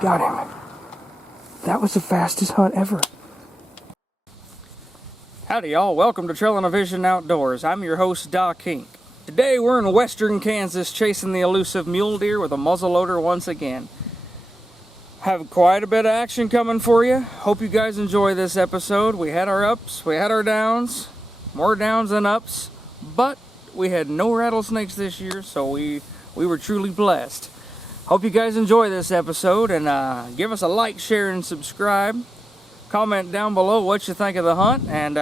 Got him. That was the fastest hunt ever. Howdy y'all, welcome to Trailin' a Vision Outdoors. I'm your host, Doc Hink. Today we're in western Kansas chasing the elusive mule deer with a muzzleloader once again. Have quite a bit of action coming for you. Hope you guys enjoy this episode. We had our ups, we had our downs, more downs than ups, but we had no rattlesnakes this year, so we were truly blessed. Hope you guys enjoy this episode, and give us a like, share, and subscribe. Comment down below what you think of the hunt, and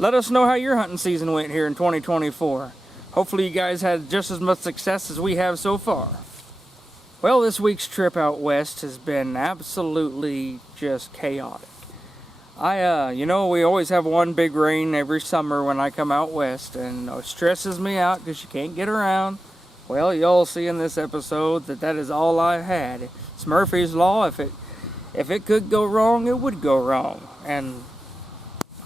let us know how your hunting season went here in 2024. Hopefully you guys had just as much success as we have so far. Well, this week's trip out west has been absolutely just chaotic. We always have one big rain every summer when I come out west, and it stresses me out because you can't get around. Well, y'all see in this episode that is all I had. It's Murphy's Law. If it could go wrong, it would go wrong. And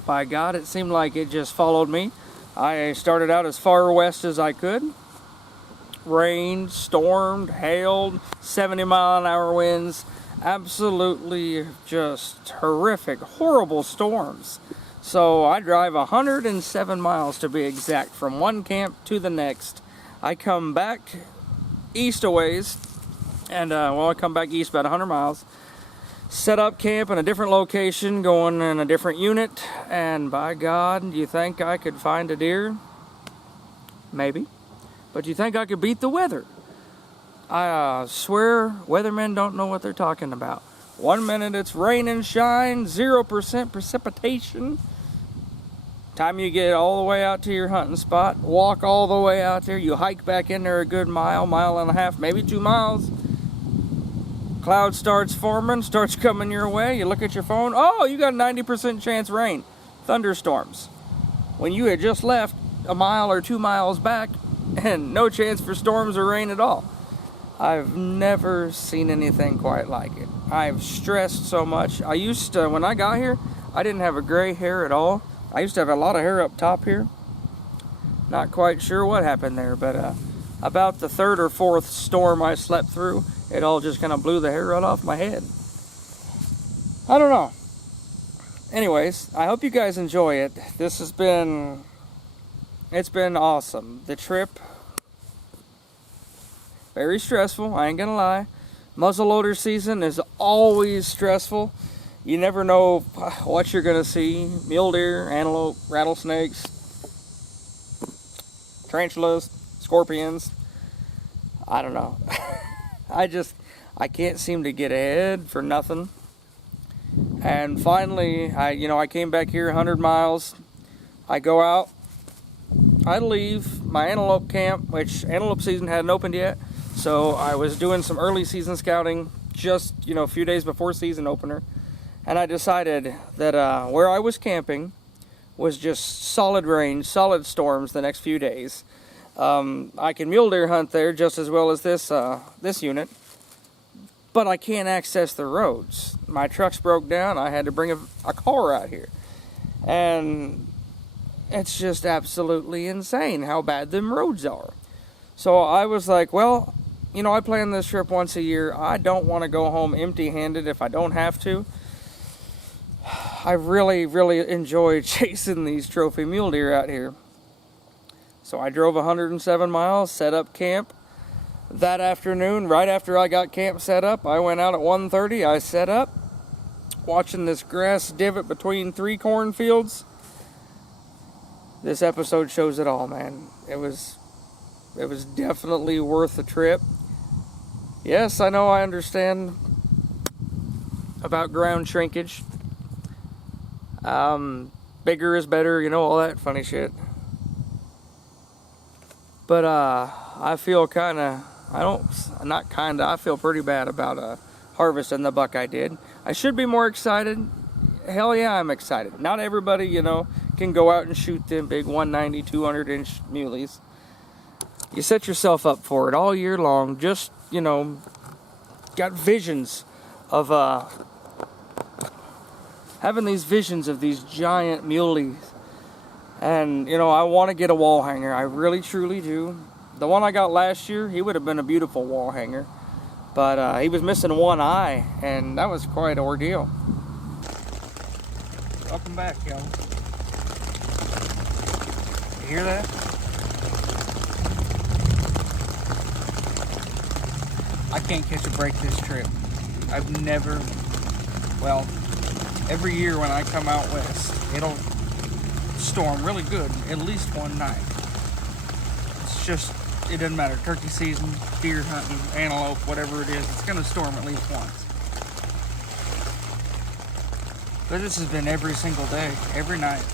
by God, it seemed like it just followed me. I started out as far west as I could. Rained, stormed, hailed, 70-mile-an-hour winds. Absolutely just horrific, horrible storms. So I drive 107 miles to be exact, from one camp to the next. I come back east a ways, and I come back east about 100 miles. Set up camp in a different location, going in a different unit, and by God, you think I could find a deer? Maybe. But you think I could beat the weather? I swear weathermen don't know what they're talking about. 1 minute it's rain and shine, 0% precipitation. Time you get all the way out to your hunting spot, walk all the way out there, you hike back in there a good mile and a half, maybe 2 miles. Cloud starts forming, starts coming your way. You look at your phone. Oh, you got a 90% chance rain. Thunderstorms. When you had just left a mile or 2 miles back and no chance for storms or rain at all. I've never seen anything quite like it. I've stressed so much. When I got here, I didn't have a gray hair at all. I used to have a lot of hair up top here. Not quite sure what happened there, but about the third or fourth storm I slept through, it all just kind of blew the hair right off my head. I don't know. Anyways, I hope you guys enjoy it. It's been awesome. The trip, very stressful, I ain't gonna lie. Muzzleloader season is always stressful. You never know what you're gonna see. Mule deer, antelope, rattlesnakes, tarantulas, scorpions. I don't know. I can't seem to get ahead for nothing. And finally, I came back here 100 miles. I go out. I leave my antelope camp, which antelope season hadn't opened yet. So I was doing some early season scouting just, a few days before season opener. And I decided that where I was camping was just solid rain, solid storms the next few days. I can mule deer hunt there just as well as this unit, but I can't access the roads. My truck's broke down. I had to bring a car out here, and it's just absolutely insane how bad them roads are. So I was like, well, I plan this trip once a year. I don't want to go home empty-handed if I don't have to. I really, really enjoy chasing these trophy mule deer out here. So I drove 107 miles, set up camp. That afternoon, right after I got camp set up, I went out at 1:30. I set up, watching this grass divot between 3 cornfields. This episode shows it all, man. It was definitely worth the trip. Yes, I know, I understand about ground shrinkage. Bigger is better, all that funny shit. But I feel I feel pretty bad about harvesting the buck I did. I should be more excited. Hell yeah, I'm excited. Not everybody, can go out and shoot them big 190, 200-inch muleys. You set yourself up for it all year long. Just, got visions of having these visions of these giant muleys. And, I want to get a wall hanger. I really, truly do. The one I got last year, he would have been a beautiful wall hanger. But he was missing one eye, and that was quite an ordeal. Welcome back, y'all. You hear that? I can't catch a break this trip. I've never, well, every year when I come out west, it'll storm really good at least one night. It's just, it doesn't matter. Turkey season, deer hunting, antelope, whatever it is, it's going to storm at least once. But this has been every single day, every night.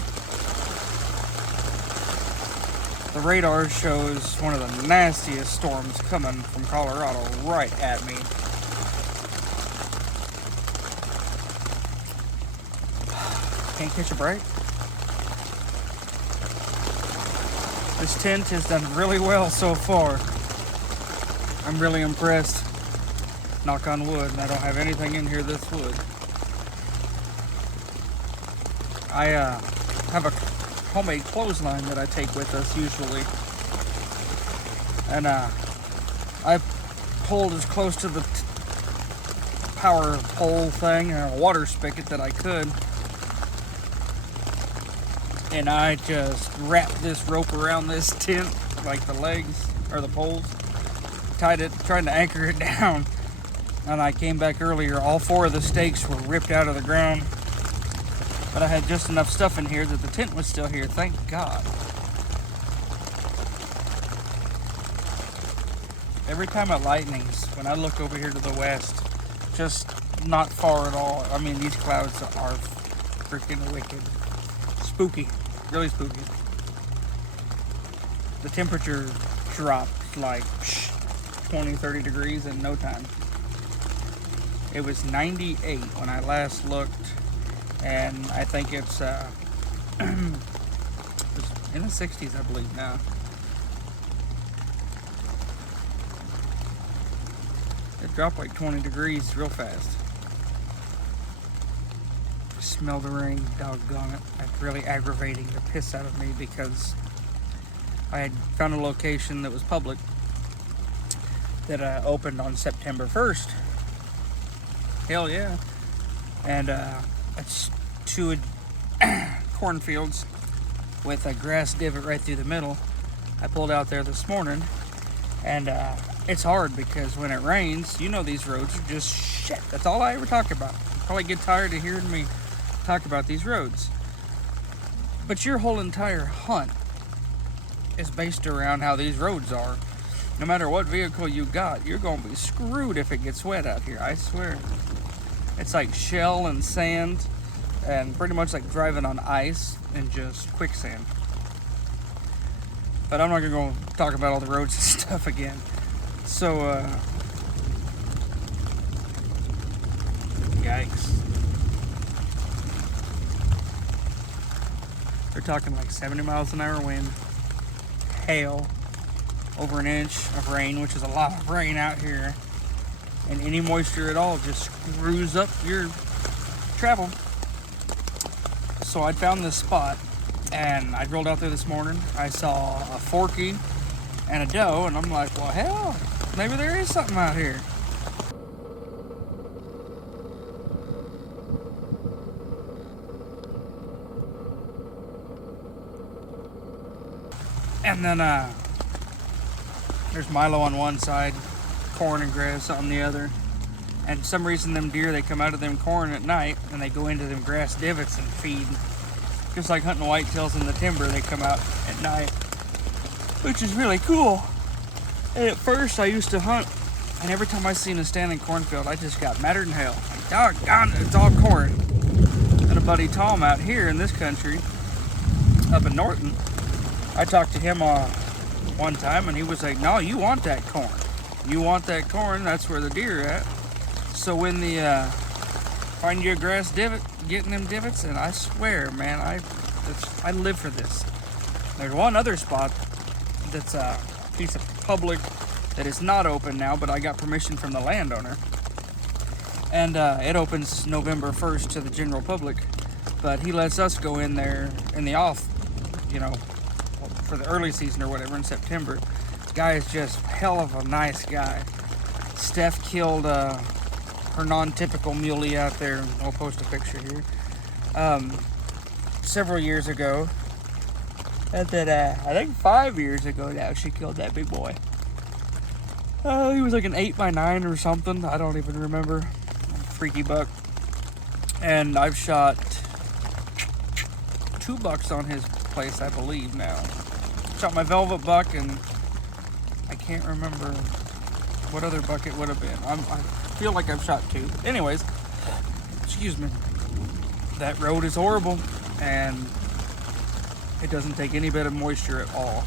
The radar shows one of the nastiest storms coming from Colorado right at me. Can't catch a break. This tent has done really well so far. I'm really impressed. Knock on wood, and I don't have anything in here that's wood. I have a homemade clothesline that I take with us usually, and I pulled as close to the power pole thing and a water spigot that I could, and I just wrapped this rope around this tent, like the legs or the poles, tied it, trying to anchor it down. And I came back earlier, all 4 of the stakes were ripped out of the ground. But I had just enough stuff in here that the tent was still here, thank God. Every time it lightnings, when I look over here to the west, just not far at all. I mean, these clouds are freaking wicked. Spooky, really spooky. The temperature dropped like 20, 30 degrees in no time. It was 98 when I last looked. And I think it's in the 60s, I believe, now. It dropped like 20 degrees real fast. Smell the rain, doggone it. That's really aggravating the piss out of me because I had found a location that was public that opened on September 1st. Hell yeah. And it's 2 cornfields with a grass divot right through the middle. I pulled out there this morning, and it's hard because when it rains, you know these roads are just shit. That's all I ever talk about. You probably get tired of hearing me talk about these roads. But your whole entire hunt is based around how these roads are. No matter what vehicle you got, you're going to be screwed if it gets wet out here, I swear. It's like shell and sand, and pretty much like driving on ice and just quicksand. But I'm not gonna go talk about all the roads and stuff again. So, yikes. They're talking like 70 miles an hour wind, hail, over an inch of rain, which is a lot of rain out here. And any moisture at all just screws up your travel. So I found this spot, and I drilled out there this morning. I saw a forky and a doe, and I'm like, well, hell, maybe there is something out here. And then there's Milo on one side, corn and grass on the other. And for some reason them deer, they come out of them corn at night and they go into them grass divots and feed. Just like hunting whitetails in the timber, they come out at night, which is really cool. And at first I used to hunt, and every time I seen a standing cornfield, I just got madder than hell. Like, doggone it, it's all corn. And a buddy Tom out here in this country, up in Norton, I talked to him one time, and he was like, no, you want that corn. You want that corn, that's where the deer are at. So when the find you a grass divot, getting them divots, and I swear, man, I live for this. There's one other spot that's a piece of public that is not open now, but I got permission from the landowner. And it opens November 1st to the general public, but he lets us go in there in the off, you know, for the early season or whatever in September. The guy is just hell of a nice guy. Steph killed her non-typical muley out there. I'll post a picture here. Several years ago. And then, I think 5 years ago now, she killed that big boy. He was like an 8x9 or something. I don't even remember. Freaky buck. And I've shot 2 bucks on his place, I believe now. Shot my velvet buck, and I can't remember what other buck it would have been. I feel like I've shot 2. Anyways, excuse me. That road is horrible, and it doesn't take any bit of moisture at all.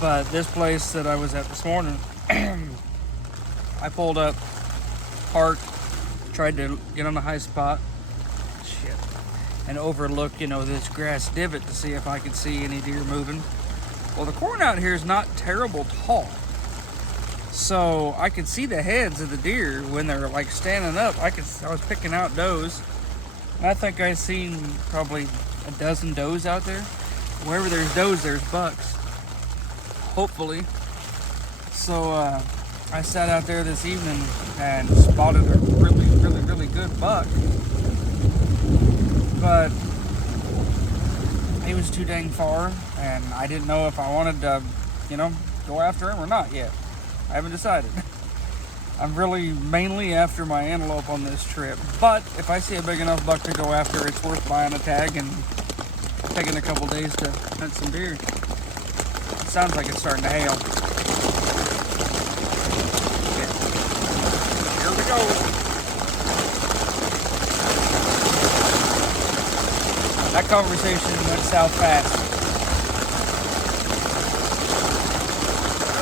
But this place that I was at this morning, I pulled up, parked, tried to get on a high spot, and overlook, this grass divot to see if I could see any deer moving. Well, the corn out here is not terrible tall, so I could see the heads of the deer when they're like standing up. I was picking out does, and I think I seen probably a dozen does out there. Wherever there's does, there's bucks, hopefully. So I sat out there this evening and spotted a really, really, really good buck. But he was too dang far, and I didn't know if I wanted to, go after him or not yet. I haven't decided. I'm really mainly after my antelope on this trip. But if I see a big enough buck to go after, it's worth buying a tag and taking a couple days to hunt some deer. It sounds like it's starting to hail. Yeah. Here we go. That conversation went south fast.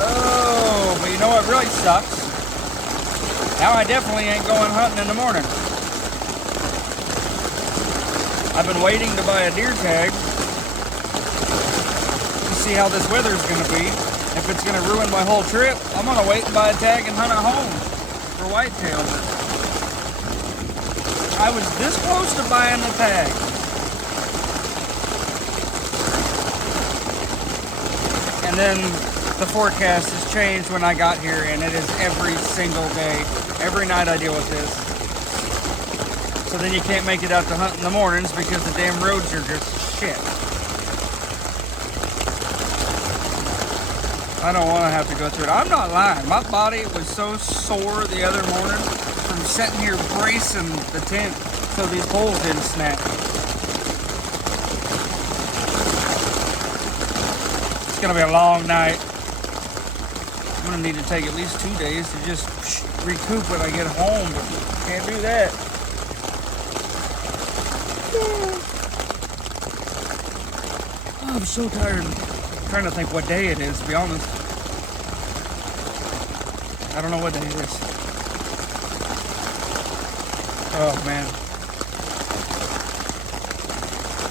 Oh, but you know what really sucks? Now I definitely ain't going hunting in the morning. I've been waiting to buy a deer tag to see how this weather's going to be. If it's going to ruin my whole trip, I'm going to wait and buy a tag and hunt at home for whitetail. I was this close to buying the tag. And then the forecast has changed when I got here, and it is every single day. Every night I deal with this. So then you can't make it out to hunt in the mornings because the damn roads are just shit. I don't want to have to go through it. I'm not lying. My body was so sore the other morning from sitting here bracing the tent so these poles didn't snap. It's going to be a long night. I'm going to need to take at least 2 days to just recoup when I get home, but can't do that. Oh, I'm so tired. I'm trying to think what day it is, to be honest. I don't know what day it is. Oh, man.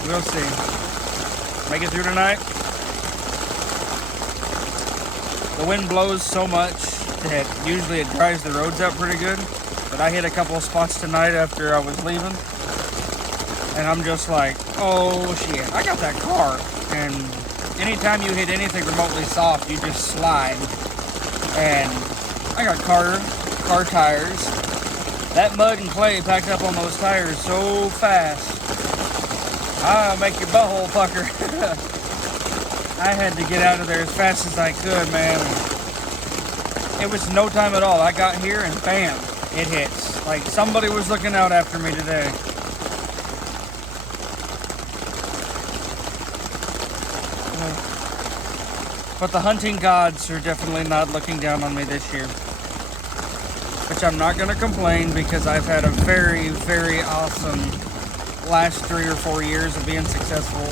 We'll see. Make it through tonight. The wind blows so much that usually it dries the roads out pretty good. But I hit a couple of spots tonight after I was leaving. And I'm just like, oh shit, I got that car. And anytime you hit anything remotely soft, you just slide. And I got car tires. That mud and clay packed up on those tires so fast. I'll make your butthole pucker. I had to get out of there as fast as I could, man. It was no time at all. I got here and bam, it hits. Like somebody was looking out after me today. But the hunting gods are definitely not looking down on me this year. Which I'm not going to complain because I've had a very, very awesome last 3 or 4 years of being successful.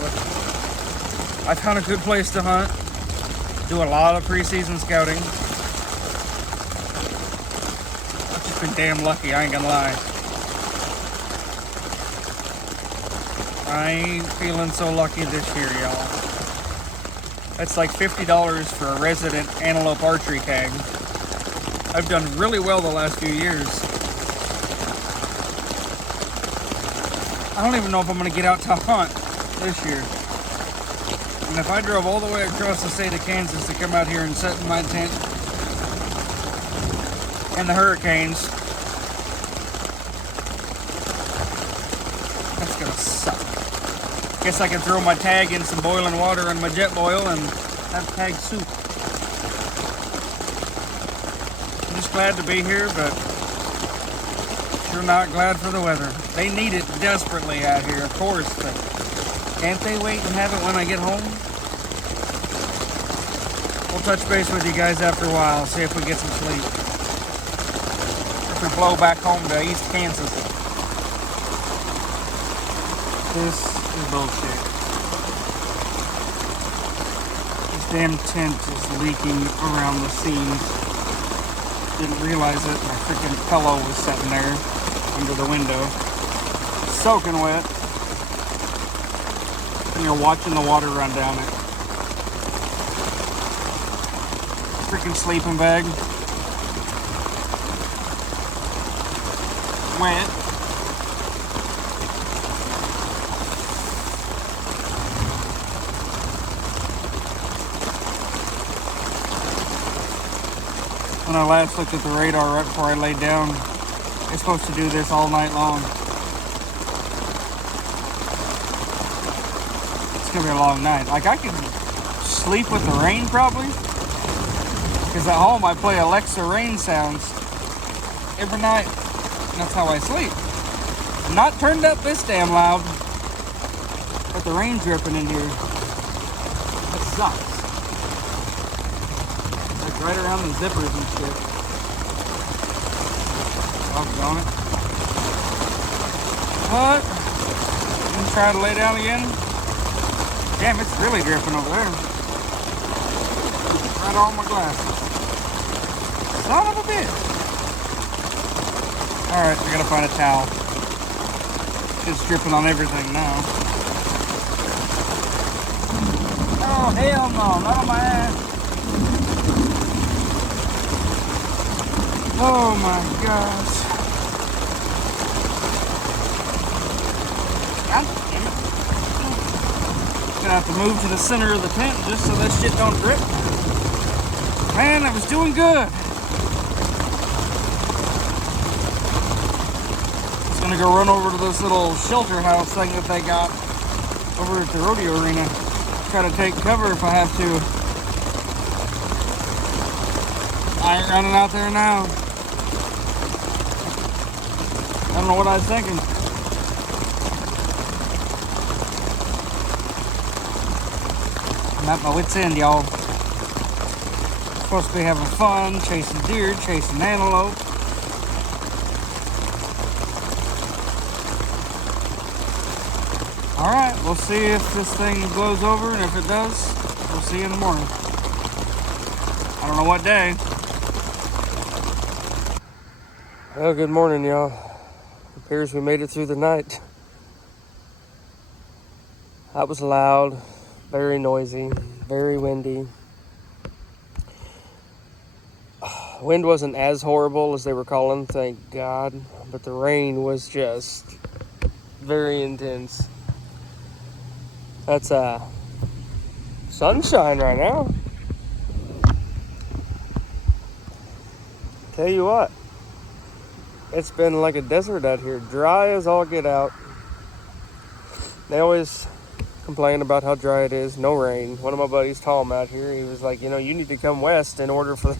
I found a good place to hunt. Do a lot of preseason scouting. I've just been damn lucky, I ain't gonna lie. I ain't feeling so lucky this year, y'all. That's like $50 for a resident antelope archery tag. I've done really well the last few years. I don't even know if I'm going to get out to hunt this year. And if I drove all the way across the state of Kansas to come out here and sit in my tent, and the hurricanes. That's gonna suck. Guess I could throw my tag in some boiling water and my jet boil and have tag soup. I'm just glad to be here, but sure not glad for the weather. They need it desperately out here, of course, but can't they wait and have it when I get home? We'll touch base with you guys after a while, see if we get some sleep. If we blow back home to East Kansas. This is bullshit. This damn tent is leaking around the seams. Didn't realize it. My freaking pillow was sitting there under the window, soaking wet. And you're watching the water run down it. Freaking sleeping bag. Wet. When I last looked at the radar right before I laid down, it's supposed to do this all night long. It's gonna be a long night. Like, I could sleep with the rain probably, because at home I play Alexa rain sounds every night, and that's how I sleep. I'm not turned up this damn loud, but the rain dripping in here, that sucks. Like right around the zippers and shit. Doggone it. But I'm gonna try to lay down again. Damn, it's really dripping over there. Right on my glasses. Son of a bitch. Alright, I gotta find a towel. It's dripping on everything now. Oh, hell no, not on my ass. Oh my gosh. God damn it. Gonna have to move to the center of the tent just so that shit don't drip. Man, I was doing good. Just gonna go run over to this little shelter house thing that they got over at the rodeo arena. Try to take cover if I have to. I ain't running out there now. I don't know what I was thinking. I'm at my wit's end, y'all. Supposed to be having fun, chasing deer, chasing antelope. Alright, we'll see if this thing blows over, and if it does, we'll see you in the morning. I don't know what day. Well, good morning, y'all. Appears we made it through the night. That was loud, very noisy, very windy. Wind wasn't as horrible as they were calling, thank God, but the rain was just very intense. That's sunshine right now. Tell you what, it's been like a desert out here, dry as all get out. They always complain about how dry it is, no rain. One of my buddies, Tom, out here, he was like, you know, you need to come west in order for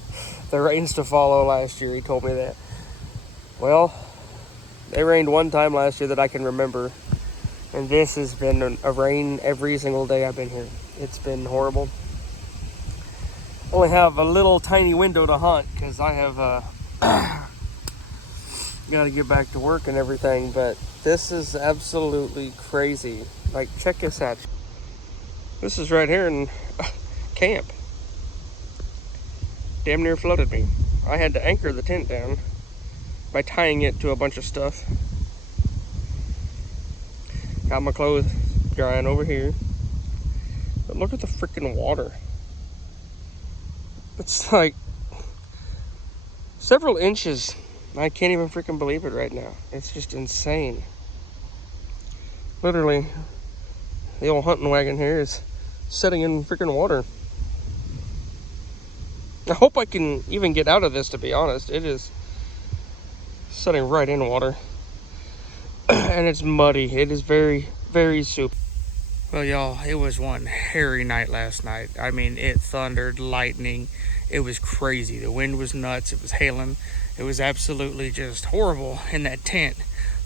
the rains to follow last year. He told me that. Well, they rained one time last year that I can remember, and this has been a rain every single day I've been here. It's been horrible. Only have a little tiny window to hunt because I have got to get back to work and everything, but this is absolutely crazy. Like, check this out. This is right here in camp. Damn near flooded me. I had to anchor the tent down by tying it to a bunch of stuff. Got my clothes drying over here. But look at the freaking water. It's like several inches. I can't even freaking believe it right now. It's just insane. Literally, the old hunting wagon here is sitting in freaking water. I hope I can even get out of this, to be honest. It is setting right in water. And it's muddy. It is very, very soupy. Well, y'all, it was one hairy night last night. I mean, it thundered, lightning. It was crazy. The wind was nuts. It was hailing. It was absolutely just horrible in that tent.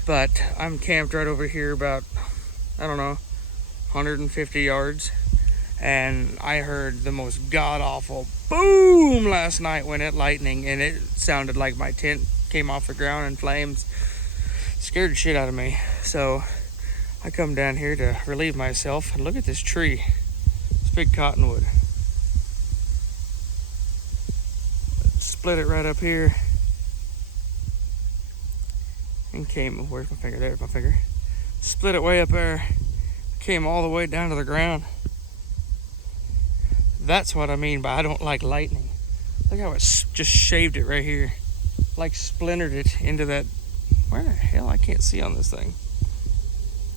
But I'm camped right over here about, I don't know, 150 yards. And I heard the most god-awful boom last night when it lightning. And it sounded like my tent came off the ground in flames. Scared the shit out of me. So I come down here to relieve myself, and look at this tree. This big cottonwood. Split it right up here. And came, where's my finger? There's my finger. Split it way up there. Came all the way down to the ground. That's what I mean by I don't like lightning. Look how it just shaved it right here. Like splintered it into that. Where the hell? I can't see on this thing.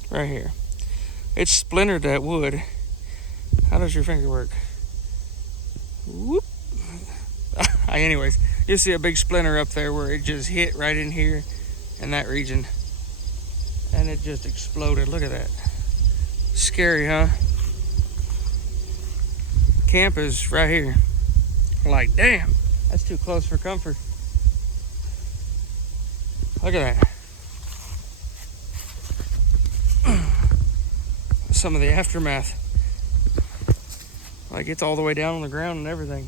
Right here. It splintered that wood. How does your finger work? Whoop. Anyways, you see a big splinter up there where it just hit right in here in that region. And it just exploded. Look at that. Scary, huh? Camp is right here. Like, damn, that's too close for comfort. Look at that. Some of the aftermath. Like, it's all the way down on the ground and everything.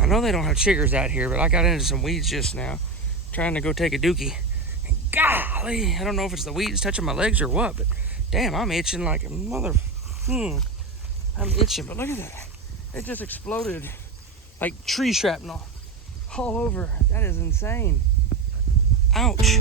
I know they don't have chiggers out here, but I got into some weeds just now, trying to go take a dookie. And golly, I don't know if it's the weeds touching my legs or what, but damn, I'm itching like a mother. I'm itching, but look at that. It just exploded like tree shrapnel all over. That is insane. Ouch.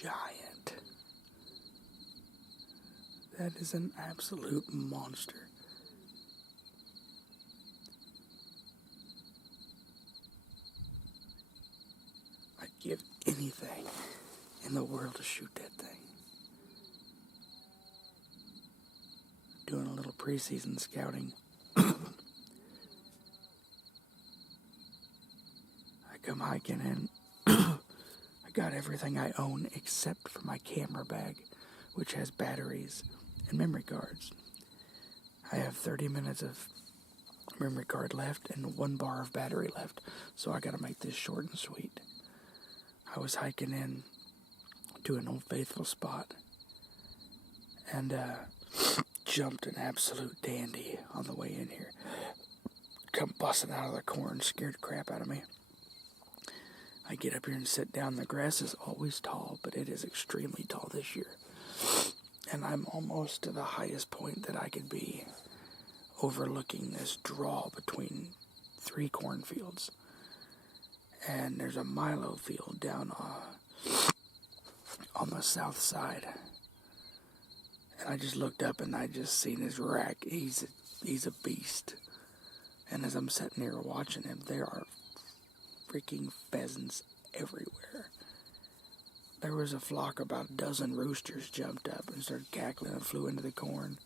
giant. That is an absolute monster. I'd give anything in the world to shoot that thing. Doing a little preseason scouting. I come hiking in. I got everything I own except for my camera bag, which has batteries and memory cards. I have 30 minutes of memory card left and 1 bar of battery left, so I gotta make this short and sweet. I was hiking in to an Old Faithful spot and jumped an absolute dandy on the way in here. Come busting out of the corn, scared the crap out of me. I get up here and sit down. The grass is always tall, but it is extremely tall this year. And I'm almost to the highest point that I could be, overlooking this draw between 3 cornfields. And there's a milo field down on the south side. And I just looked up and I just seen his rack. He's a beast. And as I'm sitting here watching him, there are freaking pheasants everywhere. There was a flock, about a dozen roosters jumped up and started cackling and flew into the corn.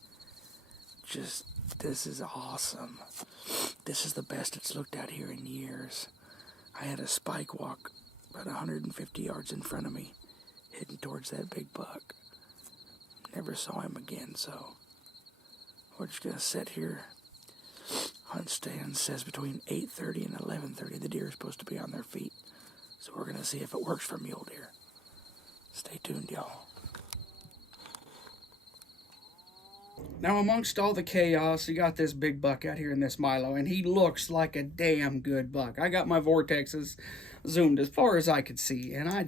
Just, this is awesome. This is the best it's looked out here in years. I had a spike walk about 150 yards in front of me, heading towards that big buck. Never saw him again, so we're just going to sit here. Hunt stand says between 8:30 and 11:30 the deer are supposed to be on their feet. So we're going to see if it works for mule deer. Stay tuned, y'all. Now, amongst all the chaos, you got this big buck out here in this milo, and he looks like a damn good buck. I got my vortexes zoomed as far as I could see, and I'm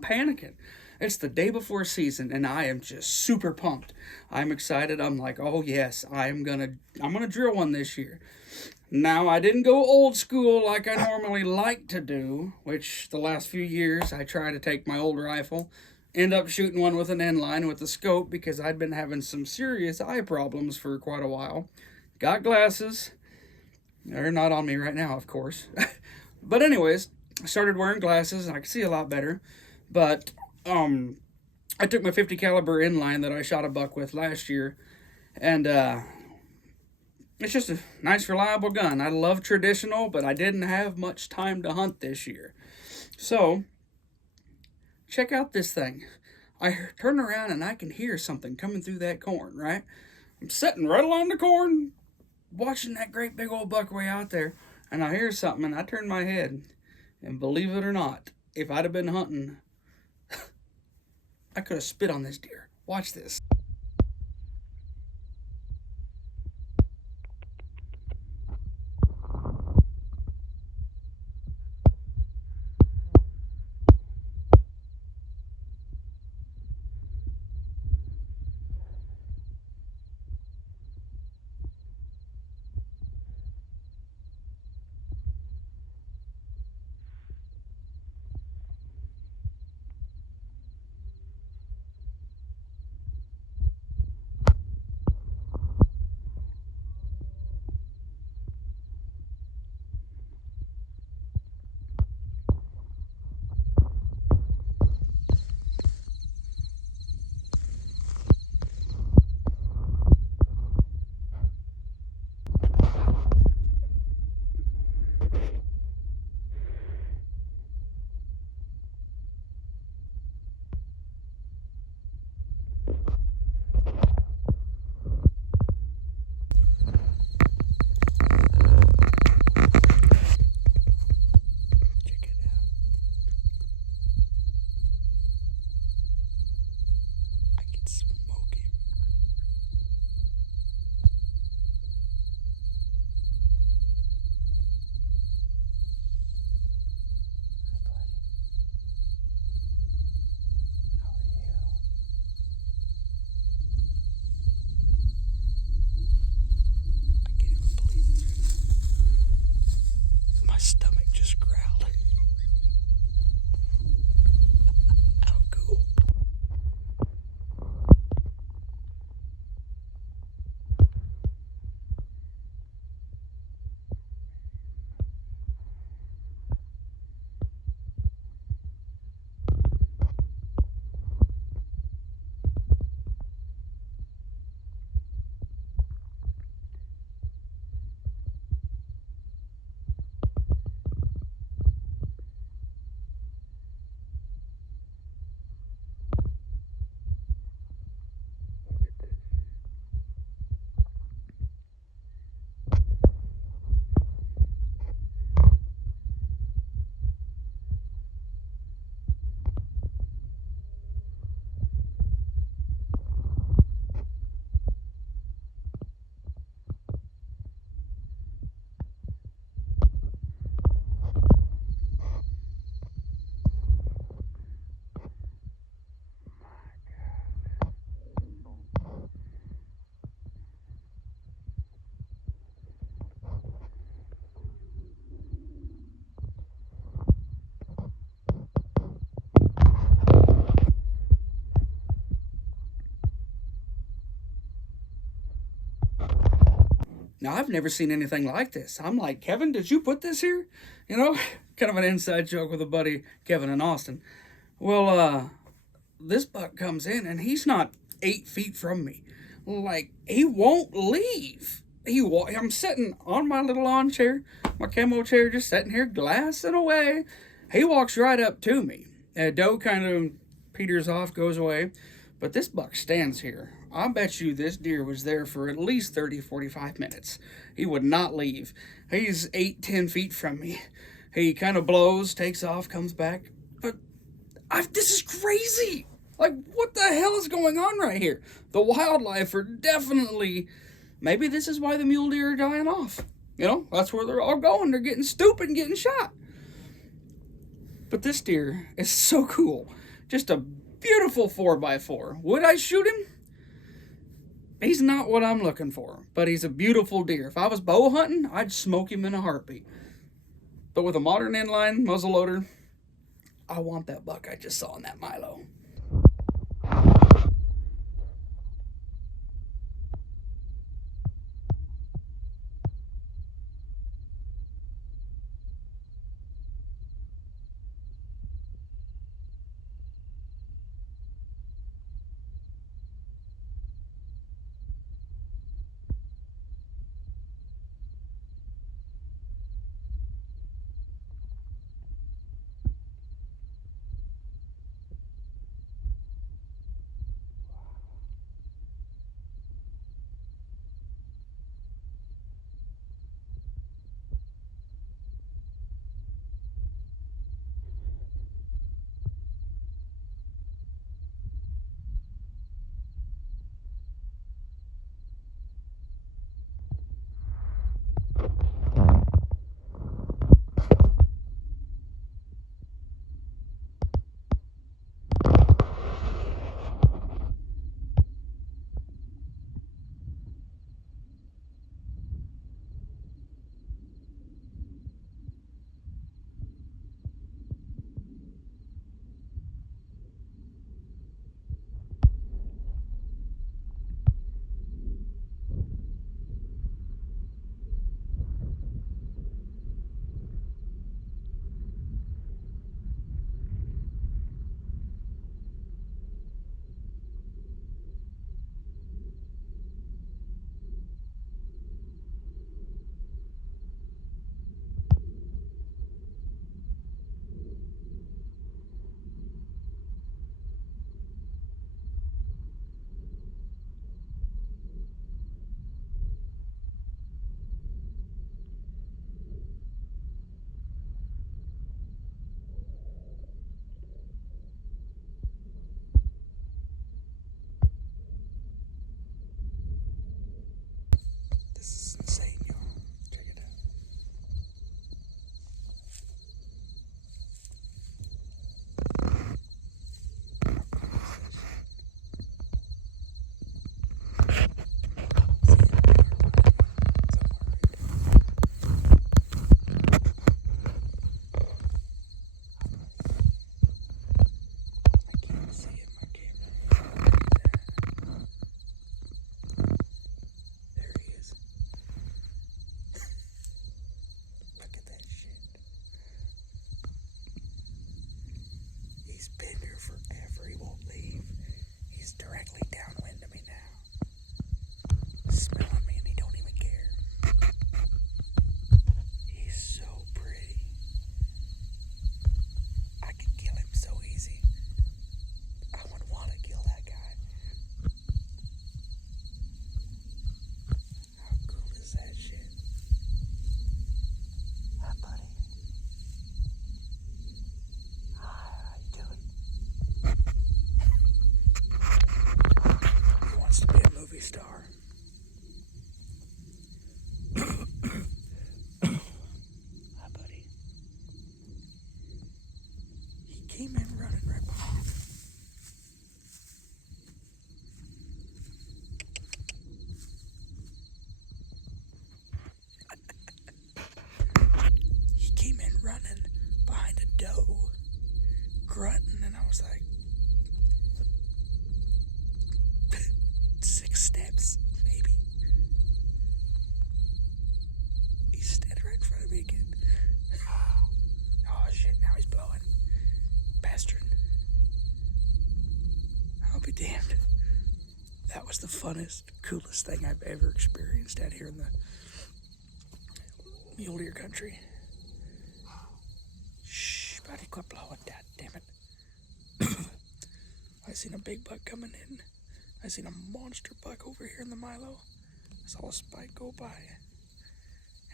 panicking. It's the day before season, and I am just super pumped. I'm excited. I'm like, oh yes, I'm gonna drill one this year. Now, I didn't go old school like I normally like to do, which the last few years I try to take my old rifle, end up shooting one with an inline with the scope because I'd been having some serious eye problems for quite a while. Got glasses. They're not on me right now, of course. But anyways, I started wearing glasses and I could see a lot better. But I took my 50 caliber inline that I shot a buck with last year, and it's just a nice, reliable gun. I love traditional, but I didn't have much time to hunt this year. So, check out this thing. I turn around and I can hear something coming through that corn, right? I'm sitting right along the corn, watching that great big old buck way out there, and I hear something, and I turn my head, and believe it or not, if I'd have been hunting, I could have spit on this deer. Watch this. Now, I've never seen anything like this. I'm like, Kevin, did you put this here? You know, kind of an inside joke with a buddy, Kevin in Austin. Well, this buck comes in and he's not 8 feet from me. Like, he won't leave. I'm sitting on my little lawn chair, my camo chair, just sitting here glassing away. He walks right up to me. Doe kind of peters off, goes away. But this buck stands here. I bet you this deer was there for at least 30, 45 minutes. He would not leave. He's 8, 10 feet from me. He kind of blows, takes off, comes back. But this is crazy. Like, what the hell is going on right here? The wildlife are definitely... Maybe this is why the mule deer are dying off. You know, that's where they're all going. They're getting stupid and getting shot. But this deer is so cool. Just a beautiful 4x4. Would I shoot him? He's not what I'm looking for, but he's a beautiful deer. If I was bow hunting, I'd smoke him in a heartbeat. But with a modern inline muzzleloader, I want that buck I just saw in that Milo. This is insane, y'all. Check it out. He's been here forever. He won't leave. He's directly downwind of me now. Smelling me and he don't even care. He's so pretty. I could kill him so easy. I would want to kill that guy. How cool is that shit? Hi, buddy. Star. Hi, buddy. He came in running right behind me. He came in running behind a doe, grunting, and I was like, 6 steps. damned. That was the funnest, coolest thing I've ever experienced out here in the mule deer country. Shh, buddy, quit blowing, god damn it. I seen a big buck coming in. I seen a monster buck over here in the Milo. I saw a spike go by.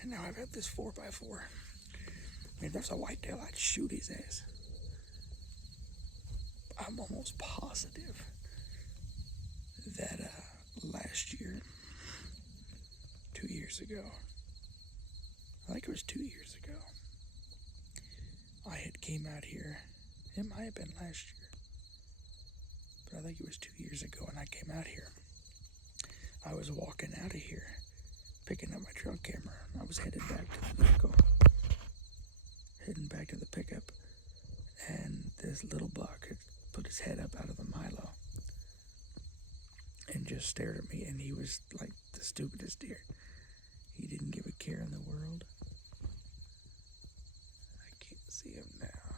And now I've got this 4x4. I mean, if there's a whitetail, I'd shoot his ass. I'm almost positive that last year, 2 years ago, I think it was 2 years ago, I had came out here. It might have been last year, but I think it was 2 years ago, and I came out here. I was walking out of here, picking up my trail camera. I was headed back to the vehicle, heading back to the pickup, and this little buck had put his head up out of the Milo and just stared at me, and he was like the stupidest deer. He didn't give a care in the world. I can't see him now.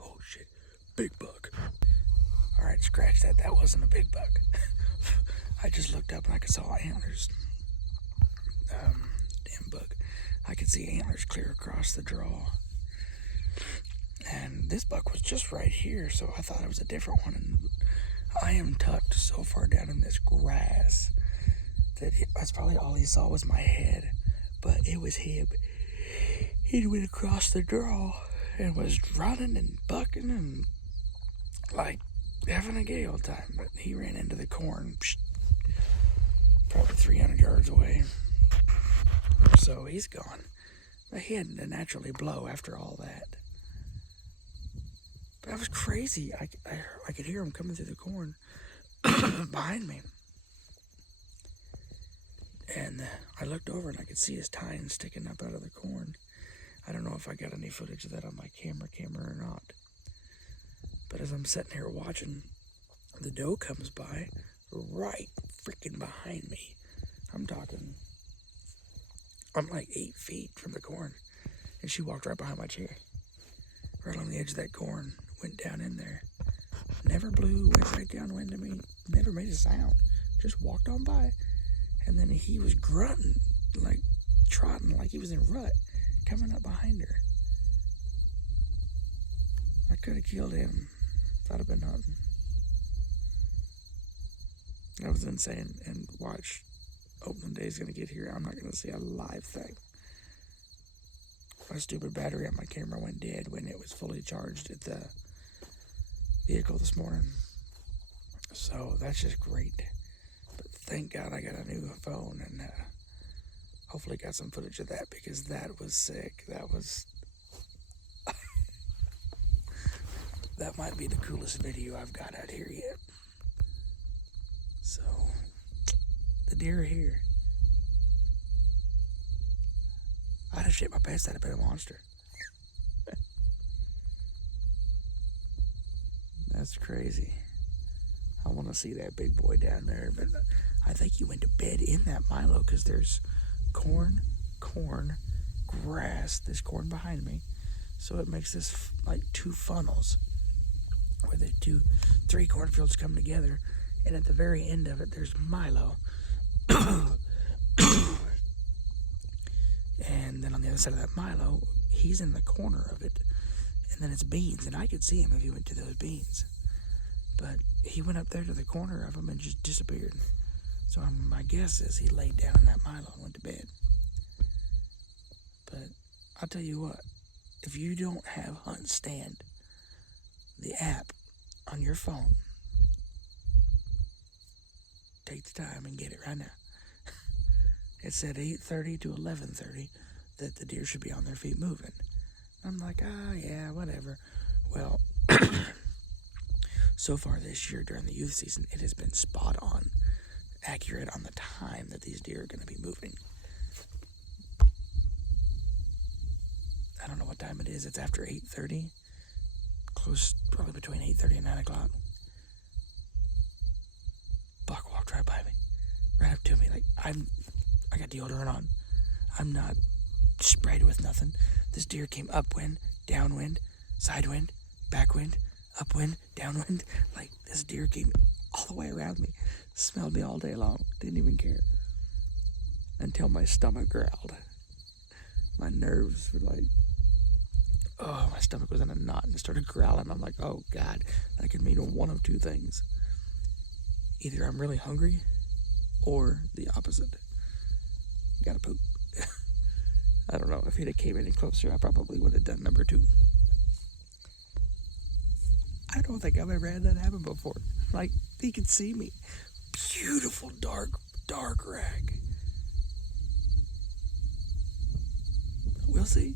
Oh shit, big buck. Alright, scratch that. That wasn't a big buck. I just looked up and I saw antlers. Damn buck. I could see antlers clear across the draw. And this buck was just right here, so I thought it was a different one. And I am tucked so far down in this grass that that's probably all he saw was my head. But it was him. He went across the draw and was running and bucking and like having a gay old time. But he ran into the corn, probably 300 yards away. So he's gone. But he had to naturally blow after all that. But that was crazy. I could hear him coming through the corn behind me. And I looked over and I could see his tine sticking up out of the corn. I don't know if I got any footage of that on my camera or not. But as I'm sitting here watching, the doe comes by right freaking behind me. I'm like 8 feet from the corn. And she walked right behind my chair. Right on the edge of that corn. Went down in there. Never blew, went right downwind to me. Never made a sound. Just walked on by. And then he was grunting, like trotting, like he was in rut, coming up behind her. I could have killed him if I'd have been hunting. That was insane. And watch, opening day's gonna get here. I'm not gonna see a live thing. My stupid battery on my camera went dead when it was fully charged at the vehicle this morning. So that's just great. But thank God I got a new phone and hopefully got some footage of that because that was sick. That was... that might be the coolest video I've got out here yet. So, the deer are here. I'd have shit my pants, that'd have been a monster. That's crazy. I want to see that big boy down there, but I think he went to bed in that Milo because there's corn, grass, this corn behind me. So it makes this like 2 funnels where the 3 cornfields come together, and at the very end of it, there's Milo. And then on the other side of that Milo, he's in the corner of it, and then it's beans, and I could see him if he went to those beans. But he went up there to the corner of them and just disappeared. So my guess is he laid down in that Milo and went to bed. But I'll tell you what, if you don't have Hunt Stand, the app on your phone, take the time and get it right now. It's at 8:30 to 11:30 that the deer should be on their feet moving. I'm like, yeah, whatever. Well, so far this year during the youth season, it has been spot on, accurate on the time that these deer are going to be moving. I don't know what time it is. It's after 8:30. Close, probably between 8:30 and 9 o'clock. Buck walked right by me, right up to me. Like, I got deodorant on. I'm not sprayed with nothing. This deer came upwind, downwind, sidewind, backwind, upwind, downwind. Like, this deer came all the way around me, smelled me all day long, didn't even care. Until my stomach growled. My nerves were like, oh, my stomach was in a knot and it started growling. I'm like, oh God, that could mean one of two things. Either I'm really hungry or the opposite. Gotta poop. I don't know, if he'd have came any closer, I probably would have done number 2. I don't think I've ever had that happen before. Like, he could see me. Beautiful, dark rag. We'll see.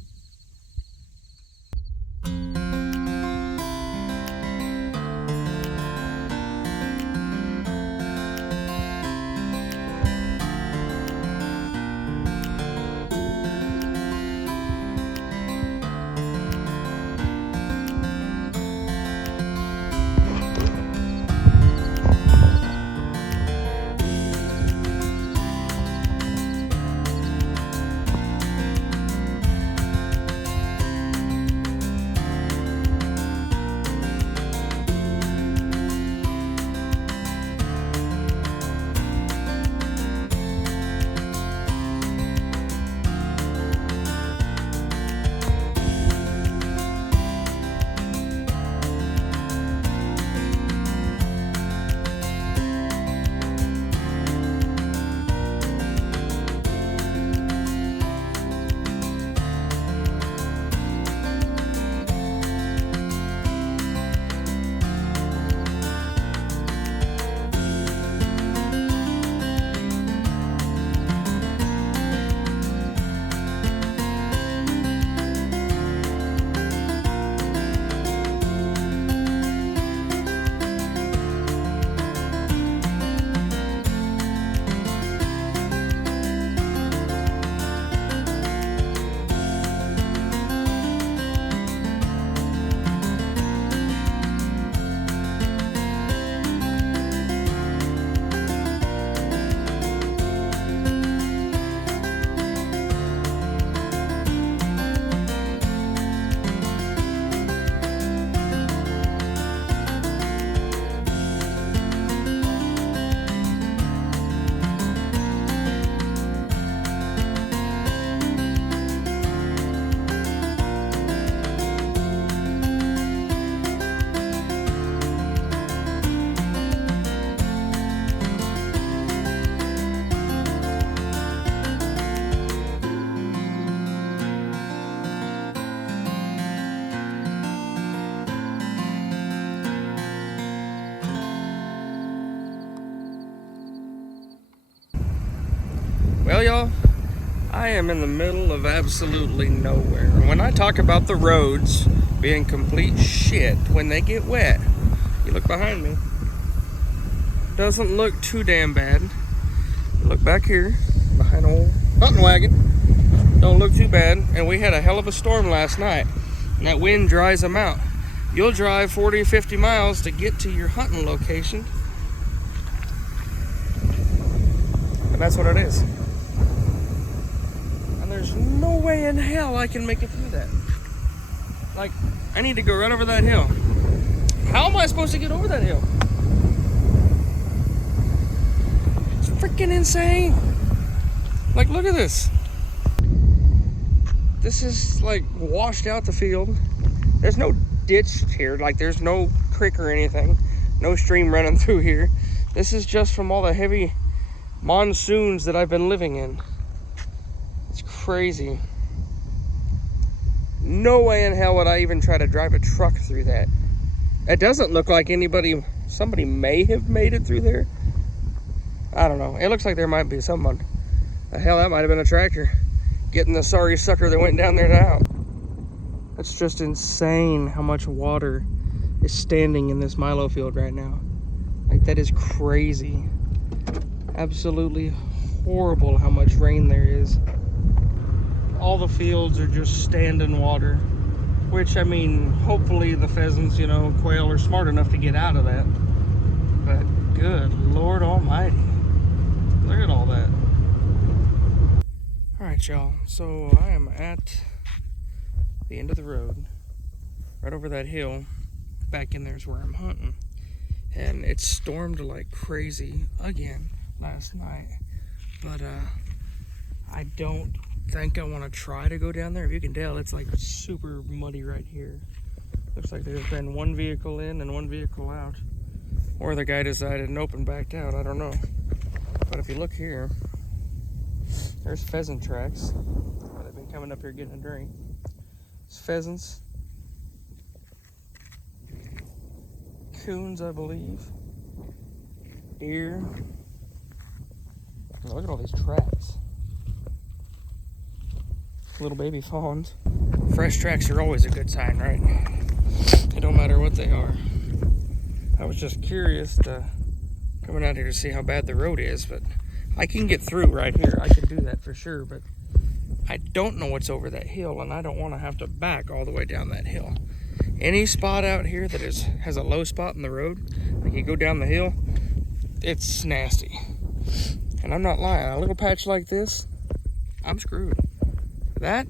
Well, y'all, I am in the middle of absolutely nowhere. And when I talk about the roads being complete shit when they get wet, you look behind me, doesn't look too damn bad. You look back here, behind old hunting wagon, don't look too bad. And we had a hell of a storm last night, and that wind dries them out. You'll drive 40 or 50 miles to get to your hunting location, and that's what it is. There's no way in hell I can make it through that. Like, I need to go right over that hill. How am I supposed to get over that hill? It's freaking insane. Like, look at this. This is like washed out the field. There's no ditch here. Like, there's no creek or anything. No stream running through here. This is just from all the heavy monsoons that I've been living in. It's crazy. No way in hell would I even try to drive a truck through that. It doesn't look like somebody may have made it through there. I don't know. It looks like there might be someone. The hell, that might have been a tractor getting the sorry sucker that went down there now. It's just insane how much water is standing in this Milo field right now. Like, that is crazy. Absolutely horrible how much rain there is. All the fields are just standing water, which, I mean, hopefully the pheasants, quail are smart enough to get out of that. But good Lord almighty, look at all that. All right, y'all, so I am at the end of the road, right over that hill. back in there is where I'm hunting. And it stormed like crazy again last night. But I don't think I want to try to go down there. If you can tell, it's like super muddy right here. Looks like there's been one vehicle in and one vehicle out. Or the guy decided and opened backed out, I don't know. But if you look here, there's pheasant tracks. They've been coming up here getting a drink. It's pheasants. Coons, I believe. Deer. Look at all these tracks. Little baby fawns. Fresh tracks are always a good sign, right? It don't matter what they are. I was just curious coming out here to see how bad the road is, but I can get through right here. I can do that for sure, but I don't know what's over that hill, and I don't want to have to back all the way down that hill. Any spot out here that has a low spot in the road, like you go down the hill, it's nasty. And I'm not lying, a little patch like this, I'm screwed. That,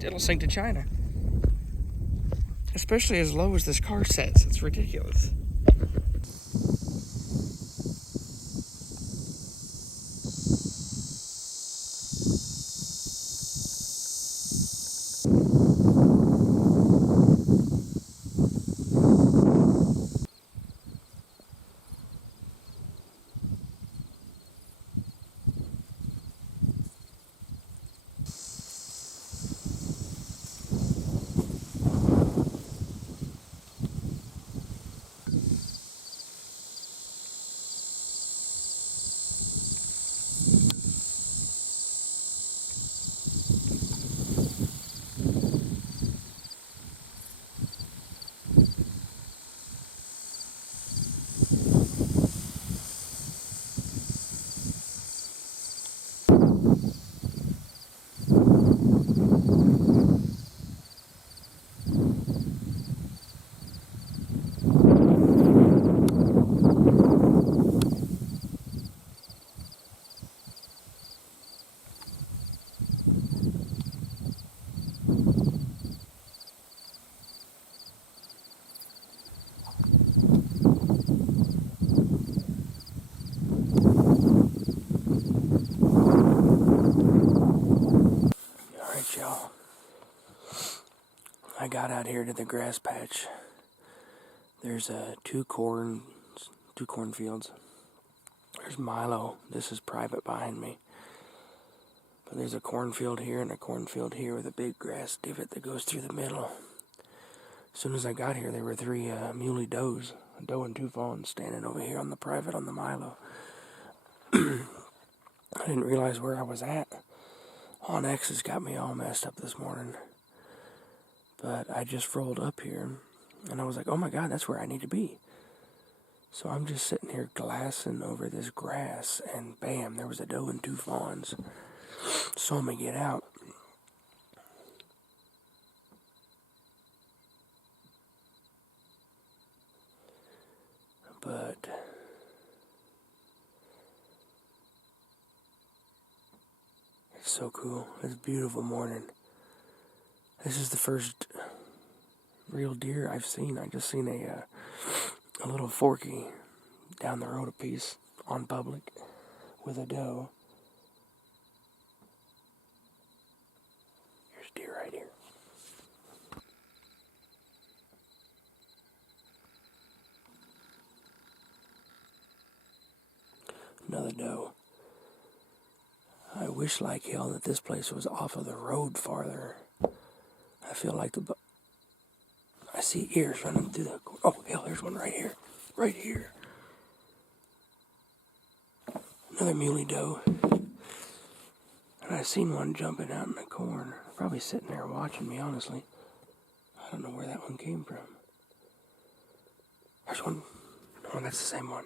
it'll sink to China. Especially as low as this car sets, it's ridiculous. Y'all, I got out here to the grass patch. There's two cornfields. There's Milo. This is private behind me. But there's a cornfield here and a cornfield here with a big grass divot that goes through the middle. As soon as I got here, there were three muley does, a doe and two fawns, standing over here on the private on the Milo. I didn't realize where I was at. OnX has got me all messed up this morning. But I just rolled up here, and I was like, oh my God, that's where I need to be. So I'm just sitting here glassing over this grass, and bam, there was a doe and two fawns. Saw me get out. But it's so cool. It's a beautiful morning. This is the first real deer I've seen. I just seen a little forky down the road a piece on public with a doe. Here's deer right here. Another doe. I wish like hell that this place was off of the road farther. I feel like I see ears running through the... Oh, hell, there's one right here. Right here. Another muley doe. And I seen one jumping out in the corn. Probably sitting there watching me, honestly. I don't know where that one came from. There's one. Oh, that's the same one.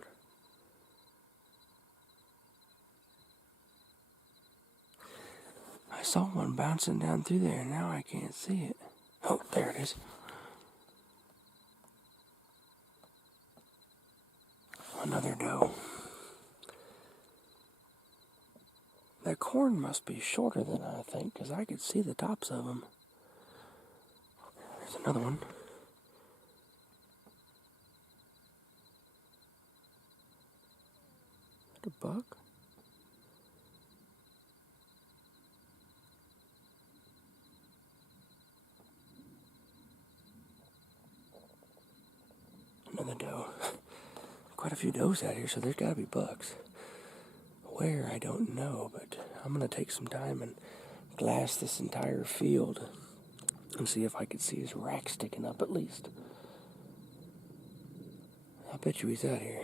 I saw one bouncing down through there, and now I can't see it. Oh, there it is. Another doe. That corn must be shorter than I think, because I could see the tops of them. There's another one. a buck? Another doe. Quite a few does out here, so there's gotta be bucks. Where, I don't know, but I'm gonna take some time and glass this entire field and see if I can see his rack sticking up at least. I bet you he's out here.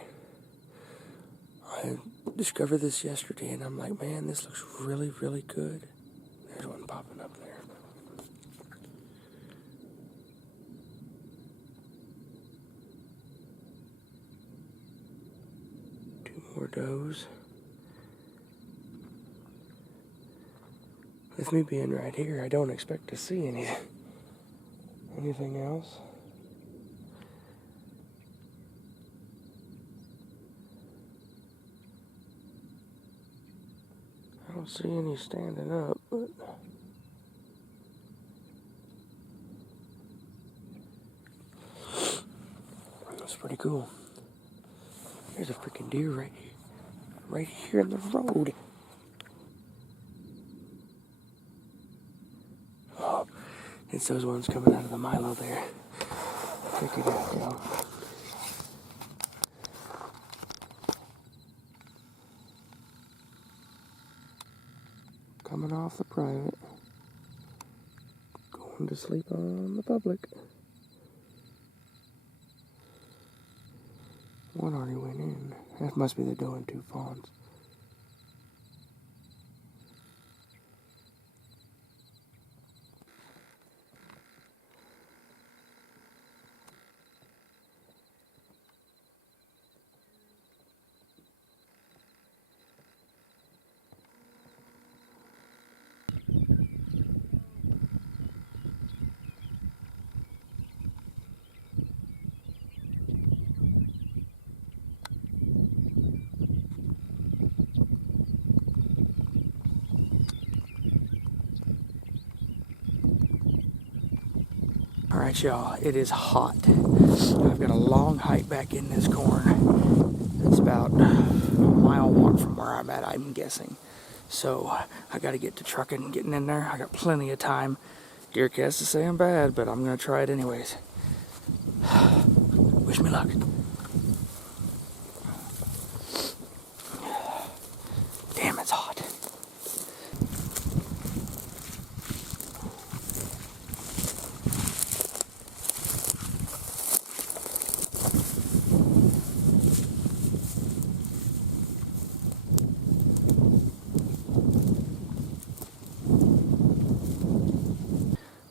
I discovered this yesterday and I'm like, man, this looks really, really good. There's one popping up there. Two more does. With me being right here, I don't expect to see anything else. I don't see any standing up, but that's pretty cool. There's a freaking deer right here in the road. Oh, it's those ones coming out of the Milo there. Check it out, y'all. Coming off the private, going to sleep on the public. One already went in. That must be the doe and two fawns. Alright, y'all, it is hot. I've got a long hike back in this corn. It's about a mile walk from where I'm at, I'm guessing. So I got to get to trucking and getting in there. I got plenty of time. Deercast is saying bad, but I'm going to try it anyways. Wish me luck. Damn, it's hot.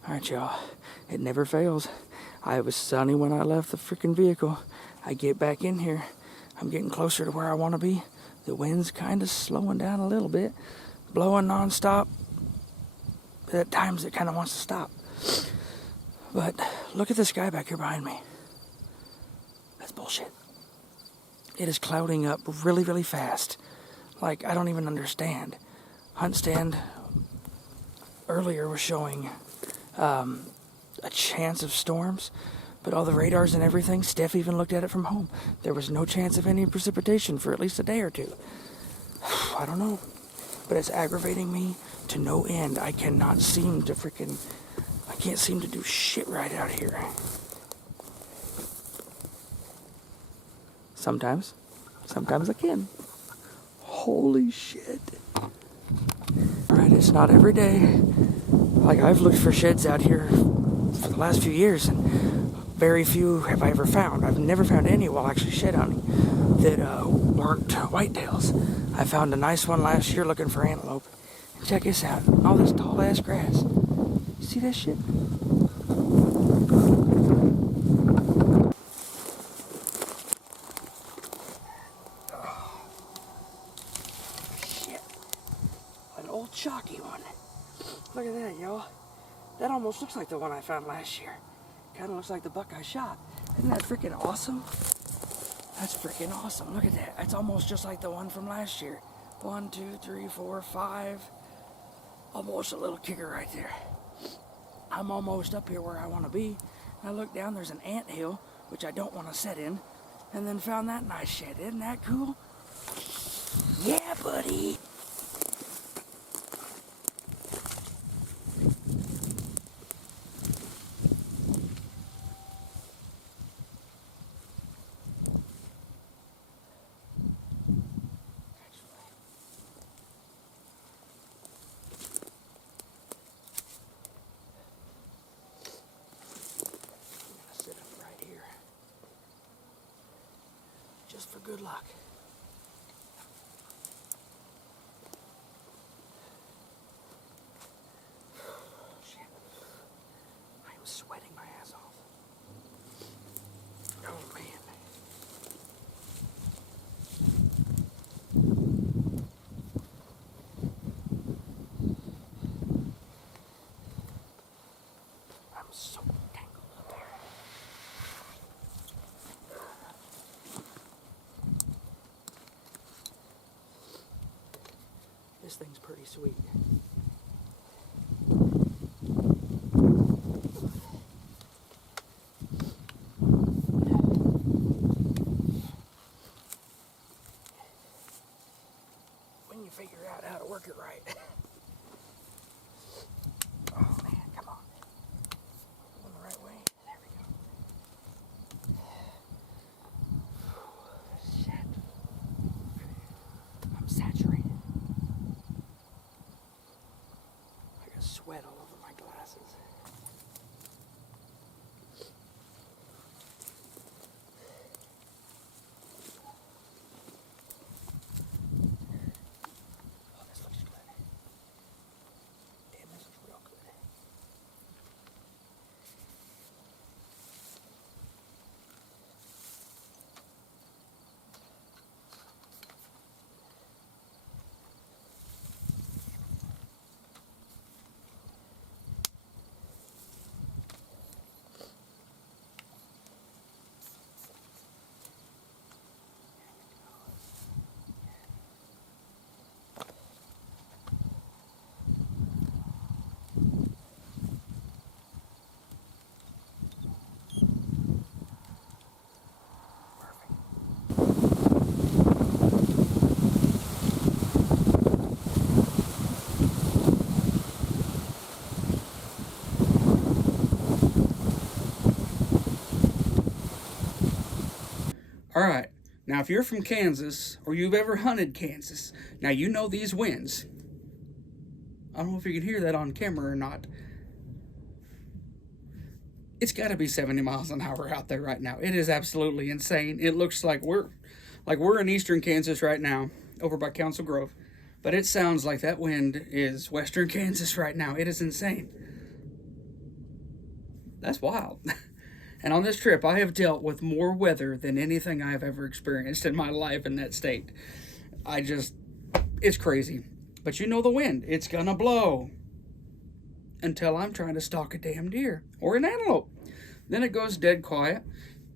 Alright, y'all, it never fails. It was sunny when I left the freaking vehicle. I get back in here. I'm getting closer to where I want to be. The wind's kind of slowing down a little bit, blowing nonstop. But at times it kind of wants to stop. But look at the sky back here behind me. That's bullshit. It is clouding up really, really fast. Like, I don't even understand. Hunt stand earlier was showing a chance of storms, but all the radars and everything, Steph even looked at it from home. There was no chance of any precipitation for at least a day or two. I don't know, but it's aggravating me to no end. I can't seem to do shit right out here. Sometimes I can. Holy shit. Alright, it's not every day. Like, I've looked for sheds out here for the last few years, and very few have I ever found. I've never found any while actually shed hunting that weren't whitetails. I found a nice one last year looking for antelope. And check this out, all this tall ass grass. See that shit? Oh, shit. An old chalky one. Look at that, y'all. That almost looks like the one I found last year. Kind of looks like the buck I shot. Isn't that freaking awesome? That's freaking awesome. Look at that. It's almost just like the one from last year. 1, 2, 3, 4, 5. Almost a little kicker right there. I'm almost up here where I want to be. And I look down, there's an ant hill, which I don't want to set in. And then found that nice shed. Isn't that cool? Yeah, buddy. Sit up right here, just for good luck. Shit. I am sweating my ass off. Oh man. I'm so tangled up there. This thing's pretty sweet. When you figure out how to work it right. Oh man, come on. Going the right way. There we go. Shit. I'm saturated. I got sweat all over my glasses. Oh, this looks good. Damn, this looks real good. All right, now if you're from Kansas or you've ever hunted Kansas, now you know these winds. I don't know if you can hear that on camera or not. It's got to be 70 miles an hour out there right now. It is absolutely insane. It looks like we're in eastern Kansas right now, over by Council Grove, but it sounds like that wind is western Kansas right now. It is insane. That's wild. And on this trip, I have dealt with more weather than anything I have ever experienced in my life in that state. It's crazy. But you know the wind. It's gonna blow until I'm trying to stalk a damn deer or an antelope. Then it goes dead quiet,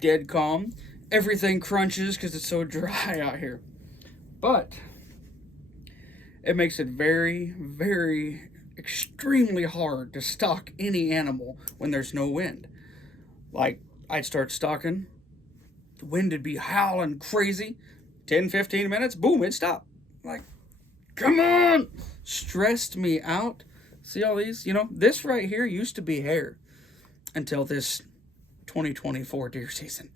dead calm. Everything crunches because it's so dry out here. But it makes it very, very, extremely hard to stalk any animal when there's no wind. Like, I'd start stalking, the wind would be howling crazy, 10, 15 minutes, boom, it'd stop. Like, come on! Stressed me out. See all these? You know, this right here used to be hair until this 2024 deer season.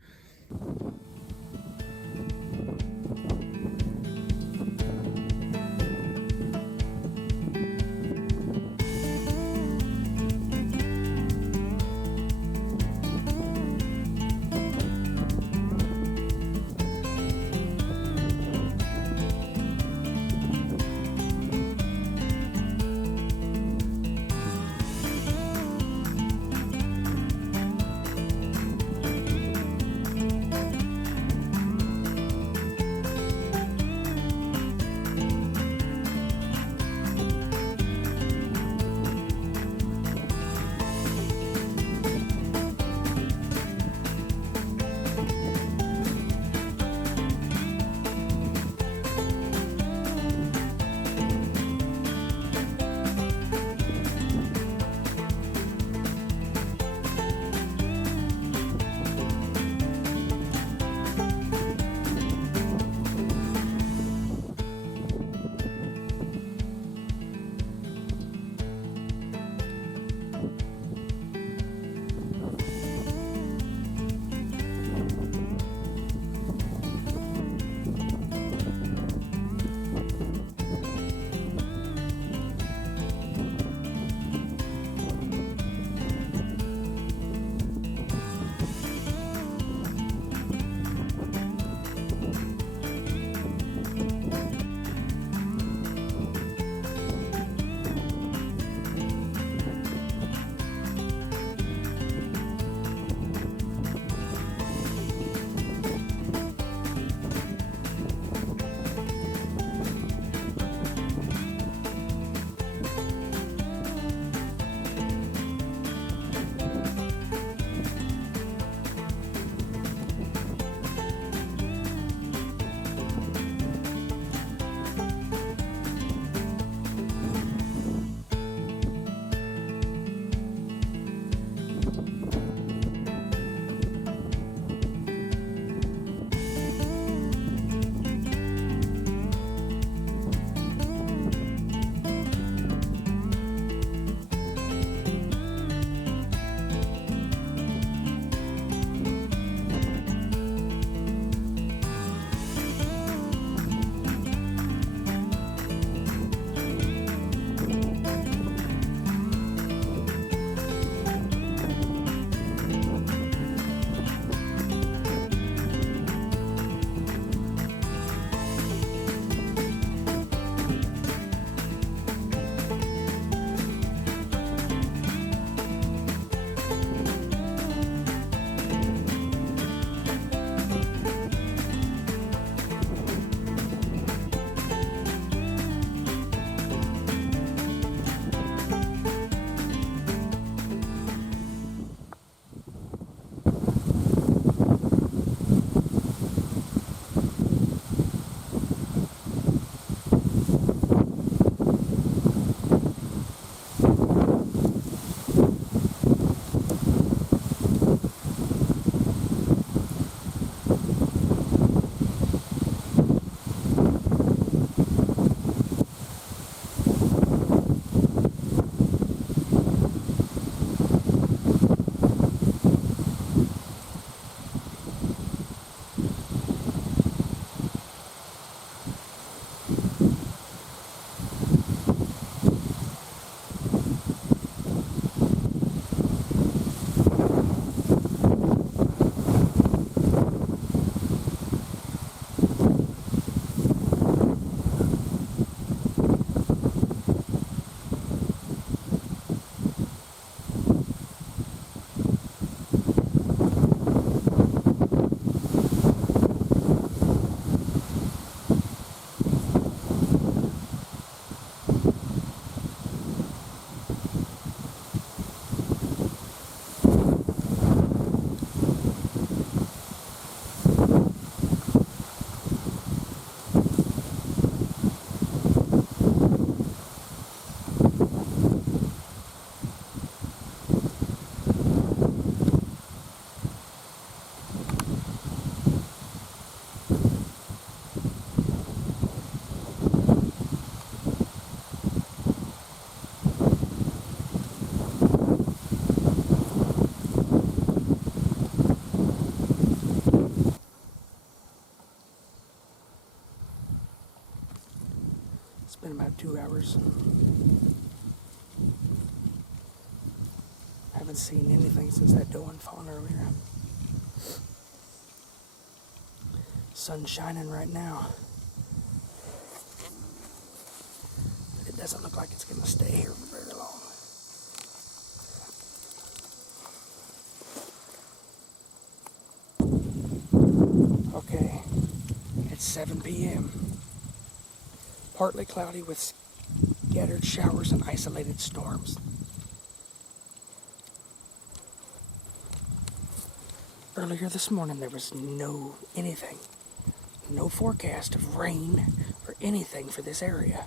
about 2 hours. Haven't seen anything since that doe and fawn earlier. Sun's shining right now. But it doesn't look like it's going to stay here for very long. Okay, it's 7 p.m. Partly cloudy with scattered showers and isolated storms. Earlier this morning there was no forecast of rain or anything for this area.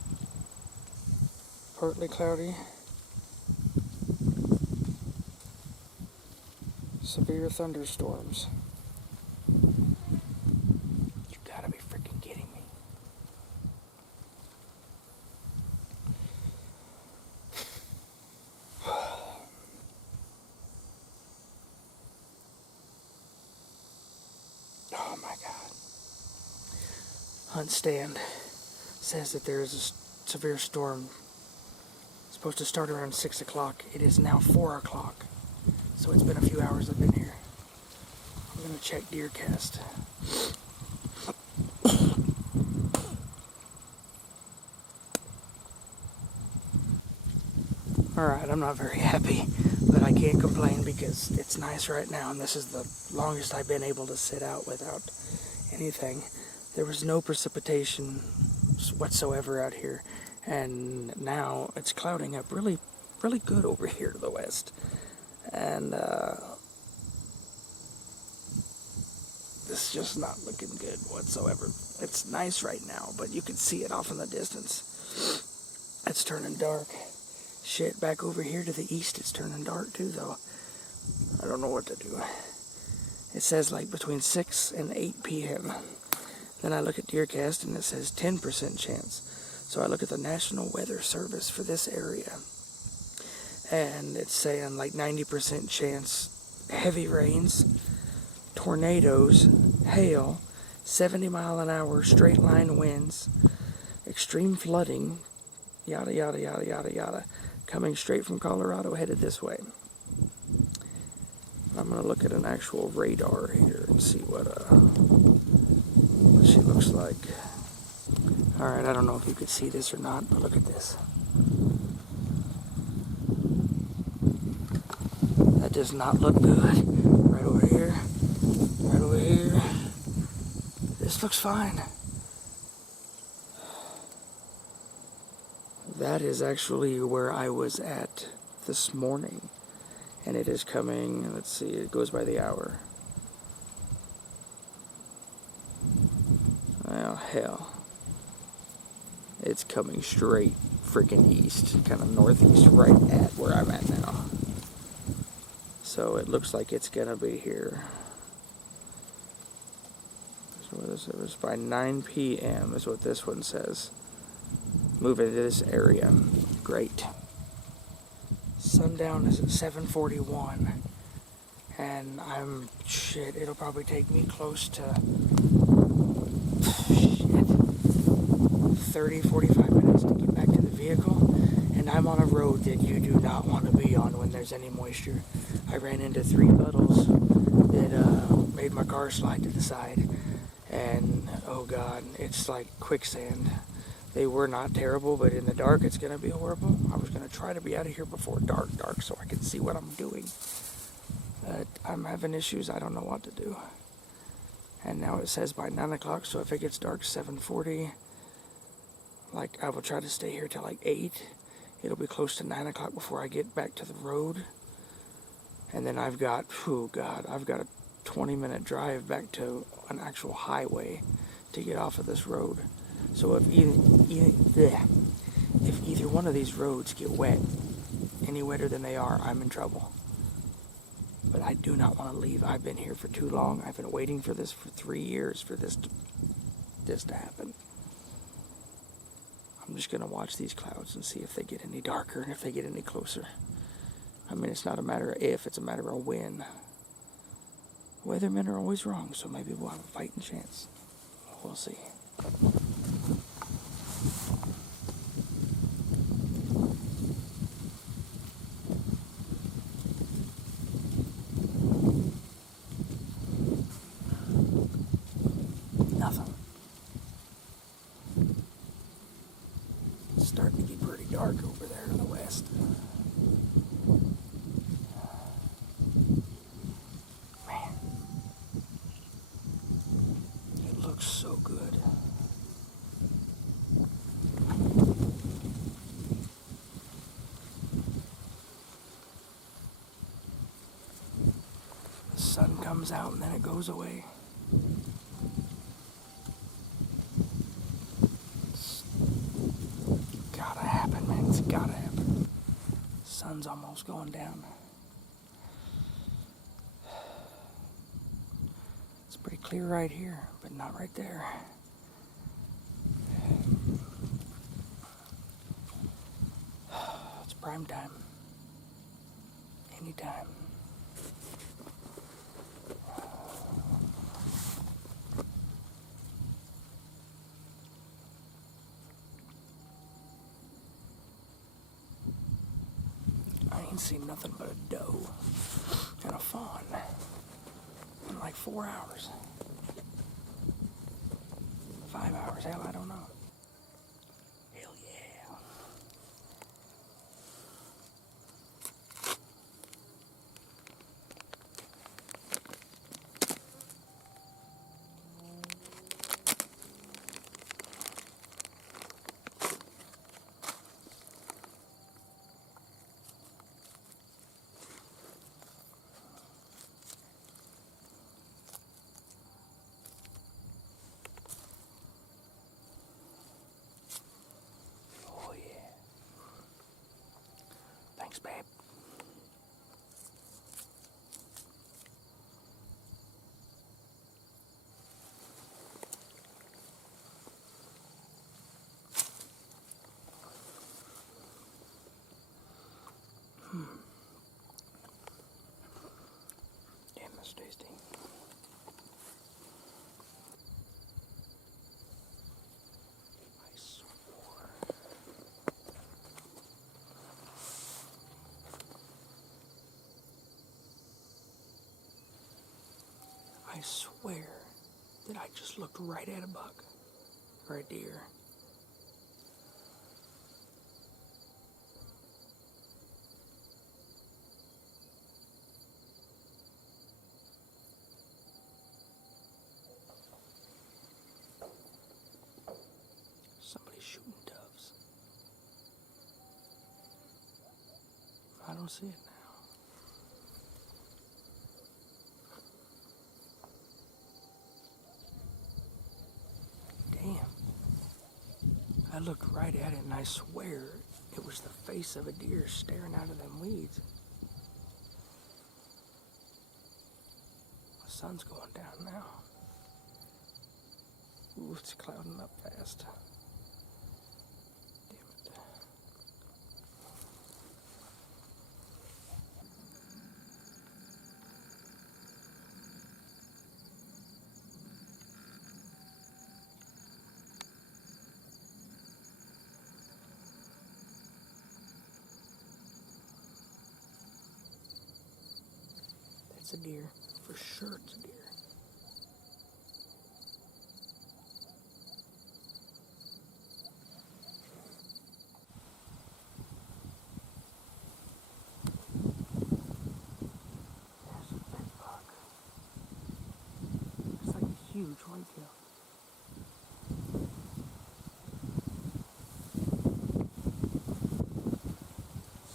Partly cloudy. Severe thunderstorms. You gotta be freaking kidding me. Oh my God. Hunt stand says that there is a severe storm. It's supposed to start around 6 o'clock. It is now 4 o'clock. So it's been a few hours I've been here. I'm gonna check DeerCast. Alright, I'm not very happy, but I can't complain because it's nice right now, and this is the longest I've been able to sit out without anything. There was no precipitation whatsoever out here, and now it's clouding up really good over here to the west. And this is just not looking good whatsoever. It's nice right now, but you can see it off in the distance. It's turning dark. Shit, back over here to the east, it's turning dark too, though. I don't know what to do. It says like between 6 and 8 p.m. Then I look at DeerCast and it says 10% chance. So I look at the National Weather Service for this area, and it's saying like 90% chance heavy rains, tornadoes, hail, 70 mile an hour straight line winds, extreme flooding, yada yada yada yada yada, coming straight from Colorado headed this way. I'm going to look at an actual radar here and see what she looks like. Alright, I don't know if you could see this or not, but look at this. That does not look good. Right over here. Right over here. This looks fine. That is actually where I was at this morning. And it is coming, let's see, it goes by the hour. Oh, hell. It's coming straight freaking east, kind of northeast, right at where I'm at now. So it looks like it's gonna be here. So this is by 9 p.m. is what this one says. Moving to this area. Great. Sundown is at 7:41. And it'll probably take me close to 30, 45 minutes to get back to the vehicle, and I'm on a road that you do not want to be on when there's any moisture. I ran into 3 puddles that made my car slide to the side, and oh God, it's like quicksand. They were not terrible, but in the dark it's going to be horrible. I was going to try to be out of here before dark so I can see what I'm doing. But I'm having issues, I don't know what to do. And now it says by 9 o'clock, so if it gets dark 7:40, like I will try to stay here till like 8. It'll be close to 9 o'clock before I get back to the road. And then I've got, I've got a 20-minute drive back to an actual highway to get off of this road. So if either one of these roads get wet, any wetter than they are, I'm in trouble. But I do not want to leave. I've been here for too long. I've been waiting for this for 3 years for this to happen. I'm just going to watch these clouds and see if they get any darker and if they get any closer. I mean, it's not a matter of if, it's a matter of when. Weathermen are always wrong, so maybe we'll have a fighting chance. We'll see. starting to get pretty dark over there in the west. Man, it looks so good. The sun comes out and then it goes away. It's gotta happen, man. It's gotta happen. Sun's almost going down. It's pretty clear right here, but not right there. It's prime time. Anytime. I ain't seen nothing but a doe and a fawn in like 4 hours. 5 hours, hell, I don't know. Hell yeah. Oh yeah. Thanks, babe. Damn, that's tasty. I swore. I swear that I just looked right at a buck or a deer. Somebody's shooting doves. I don't see it now. Damn. I looked right at it and I swear it was the face of a deer staring out of them weeds. The sun's going down now. Ooh, it's clouding up fast. Damn it. That's a deer. For sure it's a deer. There's a big buck. It's like a huge whitetail.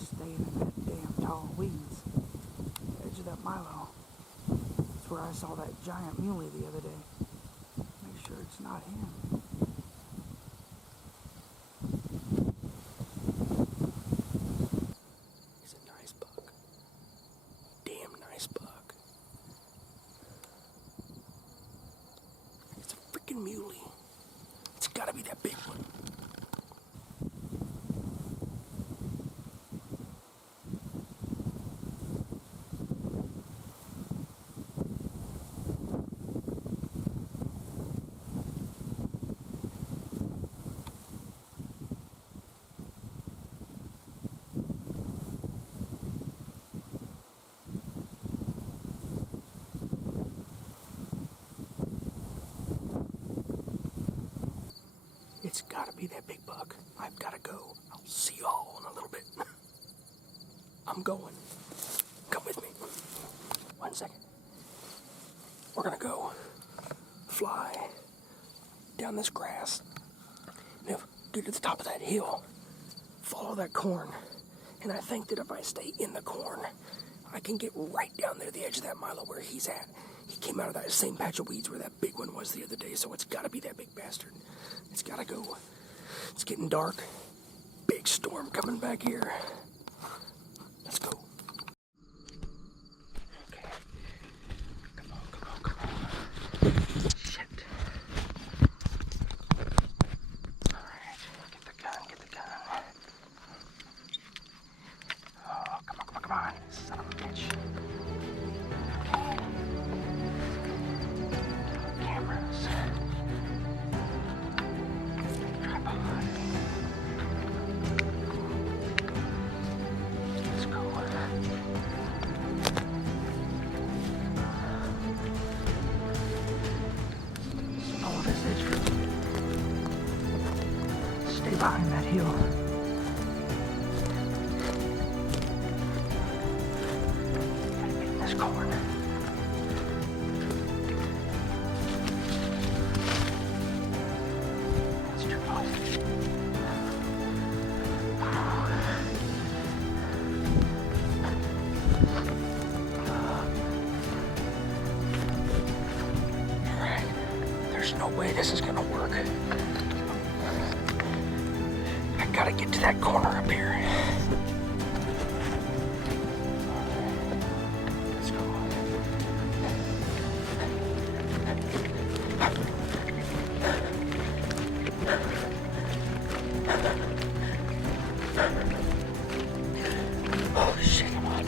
Staying in that damn tall weeds. Edge of that milo. That's where I saw that giant muley the other day. Make sure it's not him. He's a nice buck. Damn nice buck. It's a freaking muley. It's gotta be that big one. It's got I've got to go. I'll see y'all in a little bit. I'm going. Come with me. 1 second. We're gonna go fly down this grass. And get to the top of that hill. Follow that corn. And I think that if I stay in the corn, I can get right down there to the edge of that Milo where he's at. He came out of that same patch of weeds where that big one was the other day, so it's gotta be that big bastard. It's gotta go. It's getting dark. Big storm coming back here. Let's go. Okay. Come on. Shit. Alright, get the gun. Oh, come on, son of a bitch. Okay. Cameras. Tripod. Let's go. Follow this edge. Stay behind that hill. Gotta get in this corn. That's too close. Alright. There's no way this is gonna work. I gotta get to that corner up here. Let's go. Holy shit, I'm hot.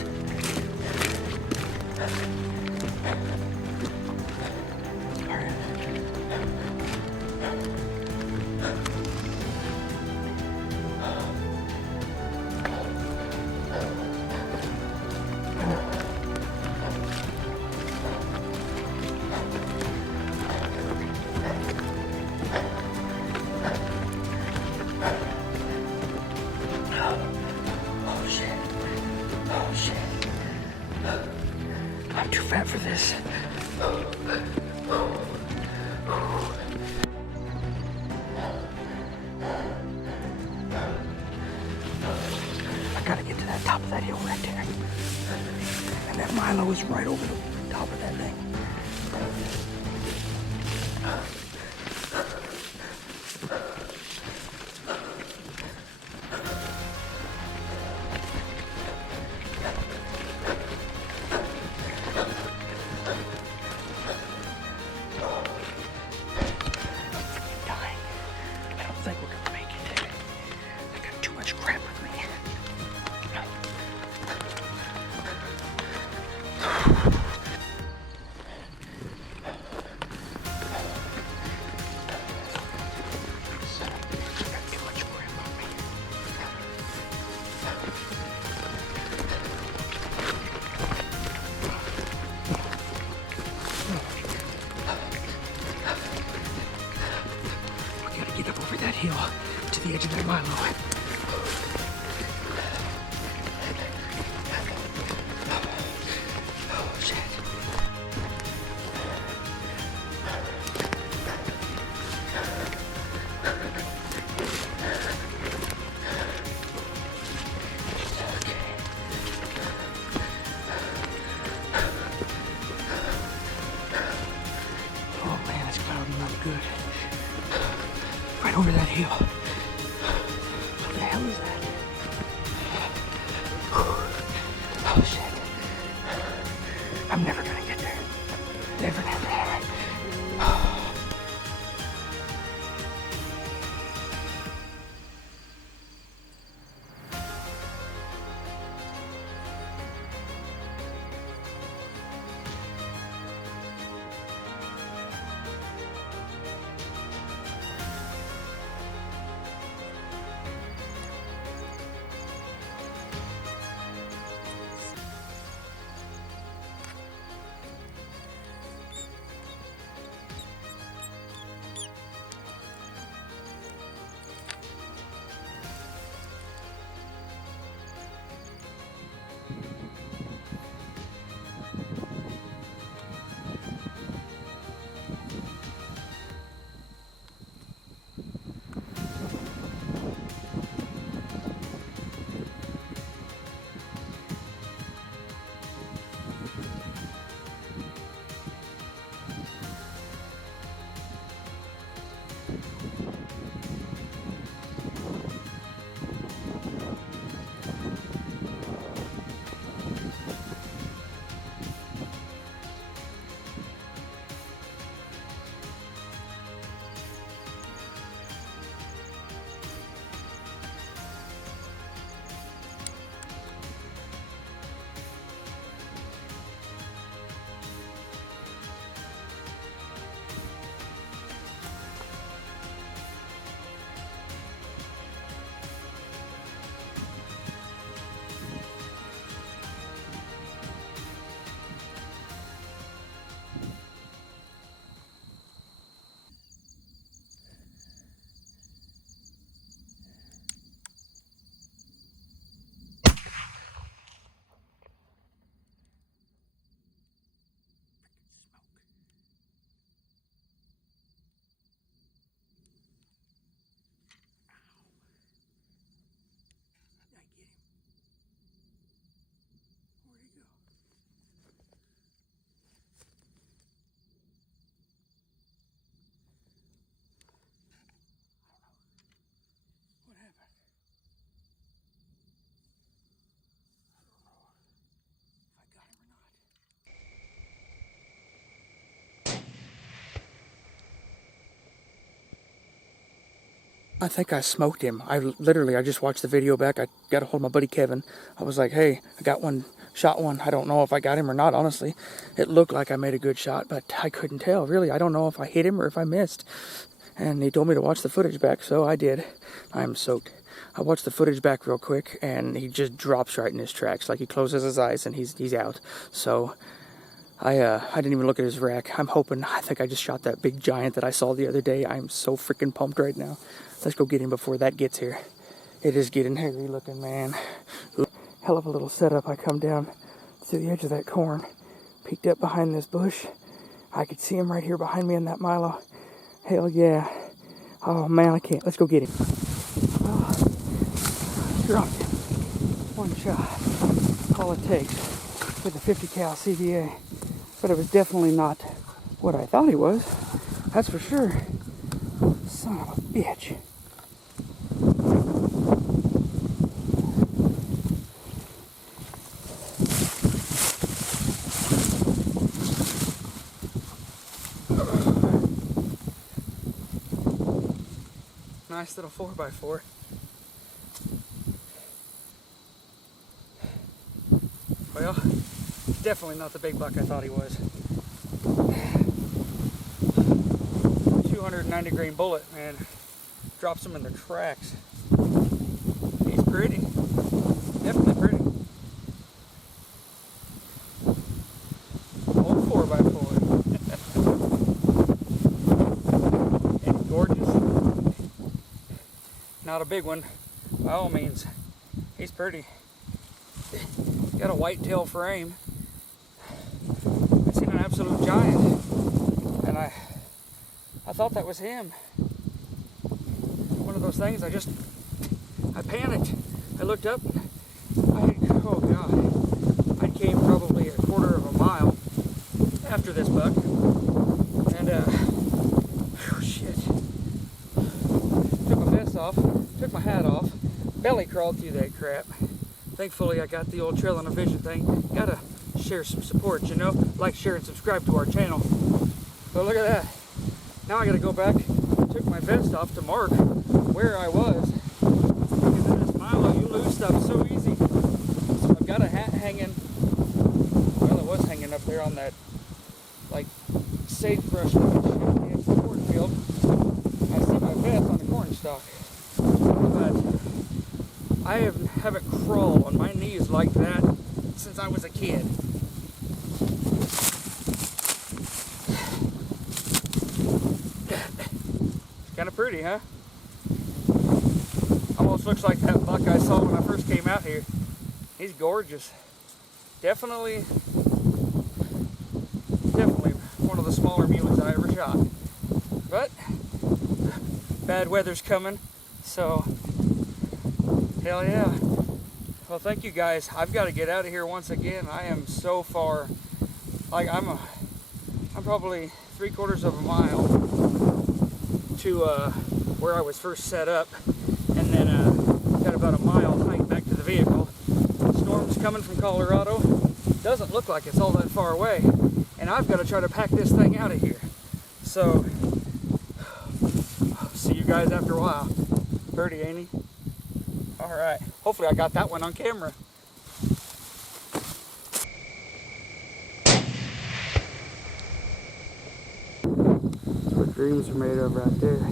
Alright. Oh shit. I'm too fat for this. I gotta get to that top of that hill right there. And that Milo is right over the top of that thing. Hill to the edge of that Milo. Oh, shit. Oh man, it's clouding up good. Right over that hill. What the hell is that? Oh shit. I'm never gonna get there. Never. I think I smoked him. I just watched the video back. I got a hold of my buddy Kevin. I was like, hey, I got one, shot one. I don't know if I got him or not, honestly. It looked like I made a good shot, but I couldn't tell, really. I don't know if I hit him or if I missed. And he told me to watch the footage back, so I did. I'm soaked. I watched the footage back real quick, and he just drops right in his tracks. Like, he closes his eyes, and he's out. So I didn't even look at his rack. I think I just shot that big giant that I saw the other day. I'm so freaking pumped right now. Let's go get him before that gets here. It is getting hairy looking, man. Hell of a little setup. I come down to the edge of that corn, peeked up behind this bush. I could see him right here behind me in that Milo. Hell yeah. Oh man, I can't. Let's go get him. Oh, dropped him. One shot. All it takes with the 50 cal CBA. But it was definitely not what I thought he was. That's for sure. Son of a bitch. Nice little 4x4. Well, definitely not the big buck I thought he was. 290 grain bullet, man. Drops them in their tracks. He's pretty. Definitely pretty. Old 4x4. And gorgeous. Not a big one, by all means. He's pretty. Got a whitetail frame. I've seen an absolute giant, and I thought that was him. One of those things. I panicked. I looked up. Oh god! I came probably a quarter of a mile after this buck, and shit. Took my vest off. Took my hat off. Belly crawled through that crap. Thankfully, I got the old Trail on a Vision thing. Gotta share some support, you know? Like, share, and subscribe to our channel. But look at that. Now I gotta go back. Took my vest off to mark where I was. Because in this Milo, you lose stuff so easy. So I've got a hat hanging. Well, it was hanging up there on that, like, sagebrush in the cornfield. I see my vest on the corn stalk. But I haven't crawled on my knees like that since I was a kid. It's kind of pretty, huh? Almost looks like that buck I saw when I first came out here. He's gorgeous. Definitely one of the smaller muleys I ever shot. But bad weather's coming, so hell yeah. Well, thank you guys. I've got to get out of here once again. I am so far. Like, I'm probably 3/4 of a mile to where I was first set up, and then got about a mile hike back to the vehicle. Storm's coming from Colorado. Doesn't look like it's all that far away, and I've got to try to pack this thing out of here. So, see you guys after a while. Pretty, ain't he? Alright, hopefully I got that one on camera. That's what dreams are made of right there.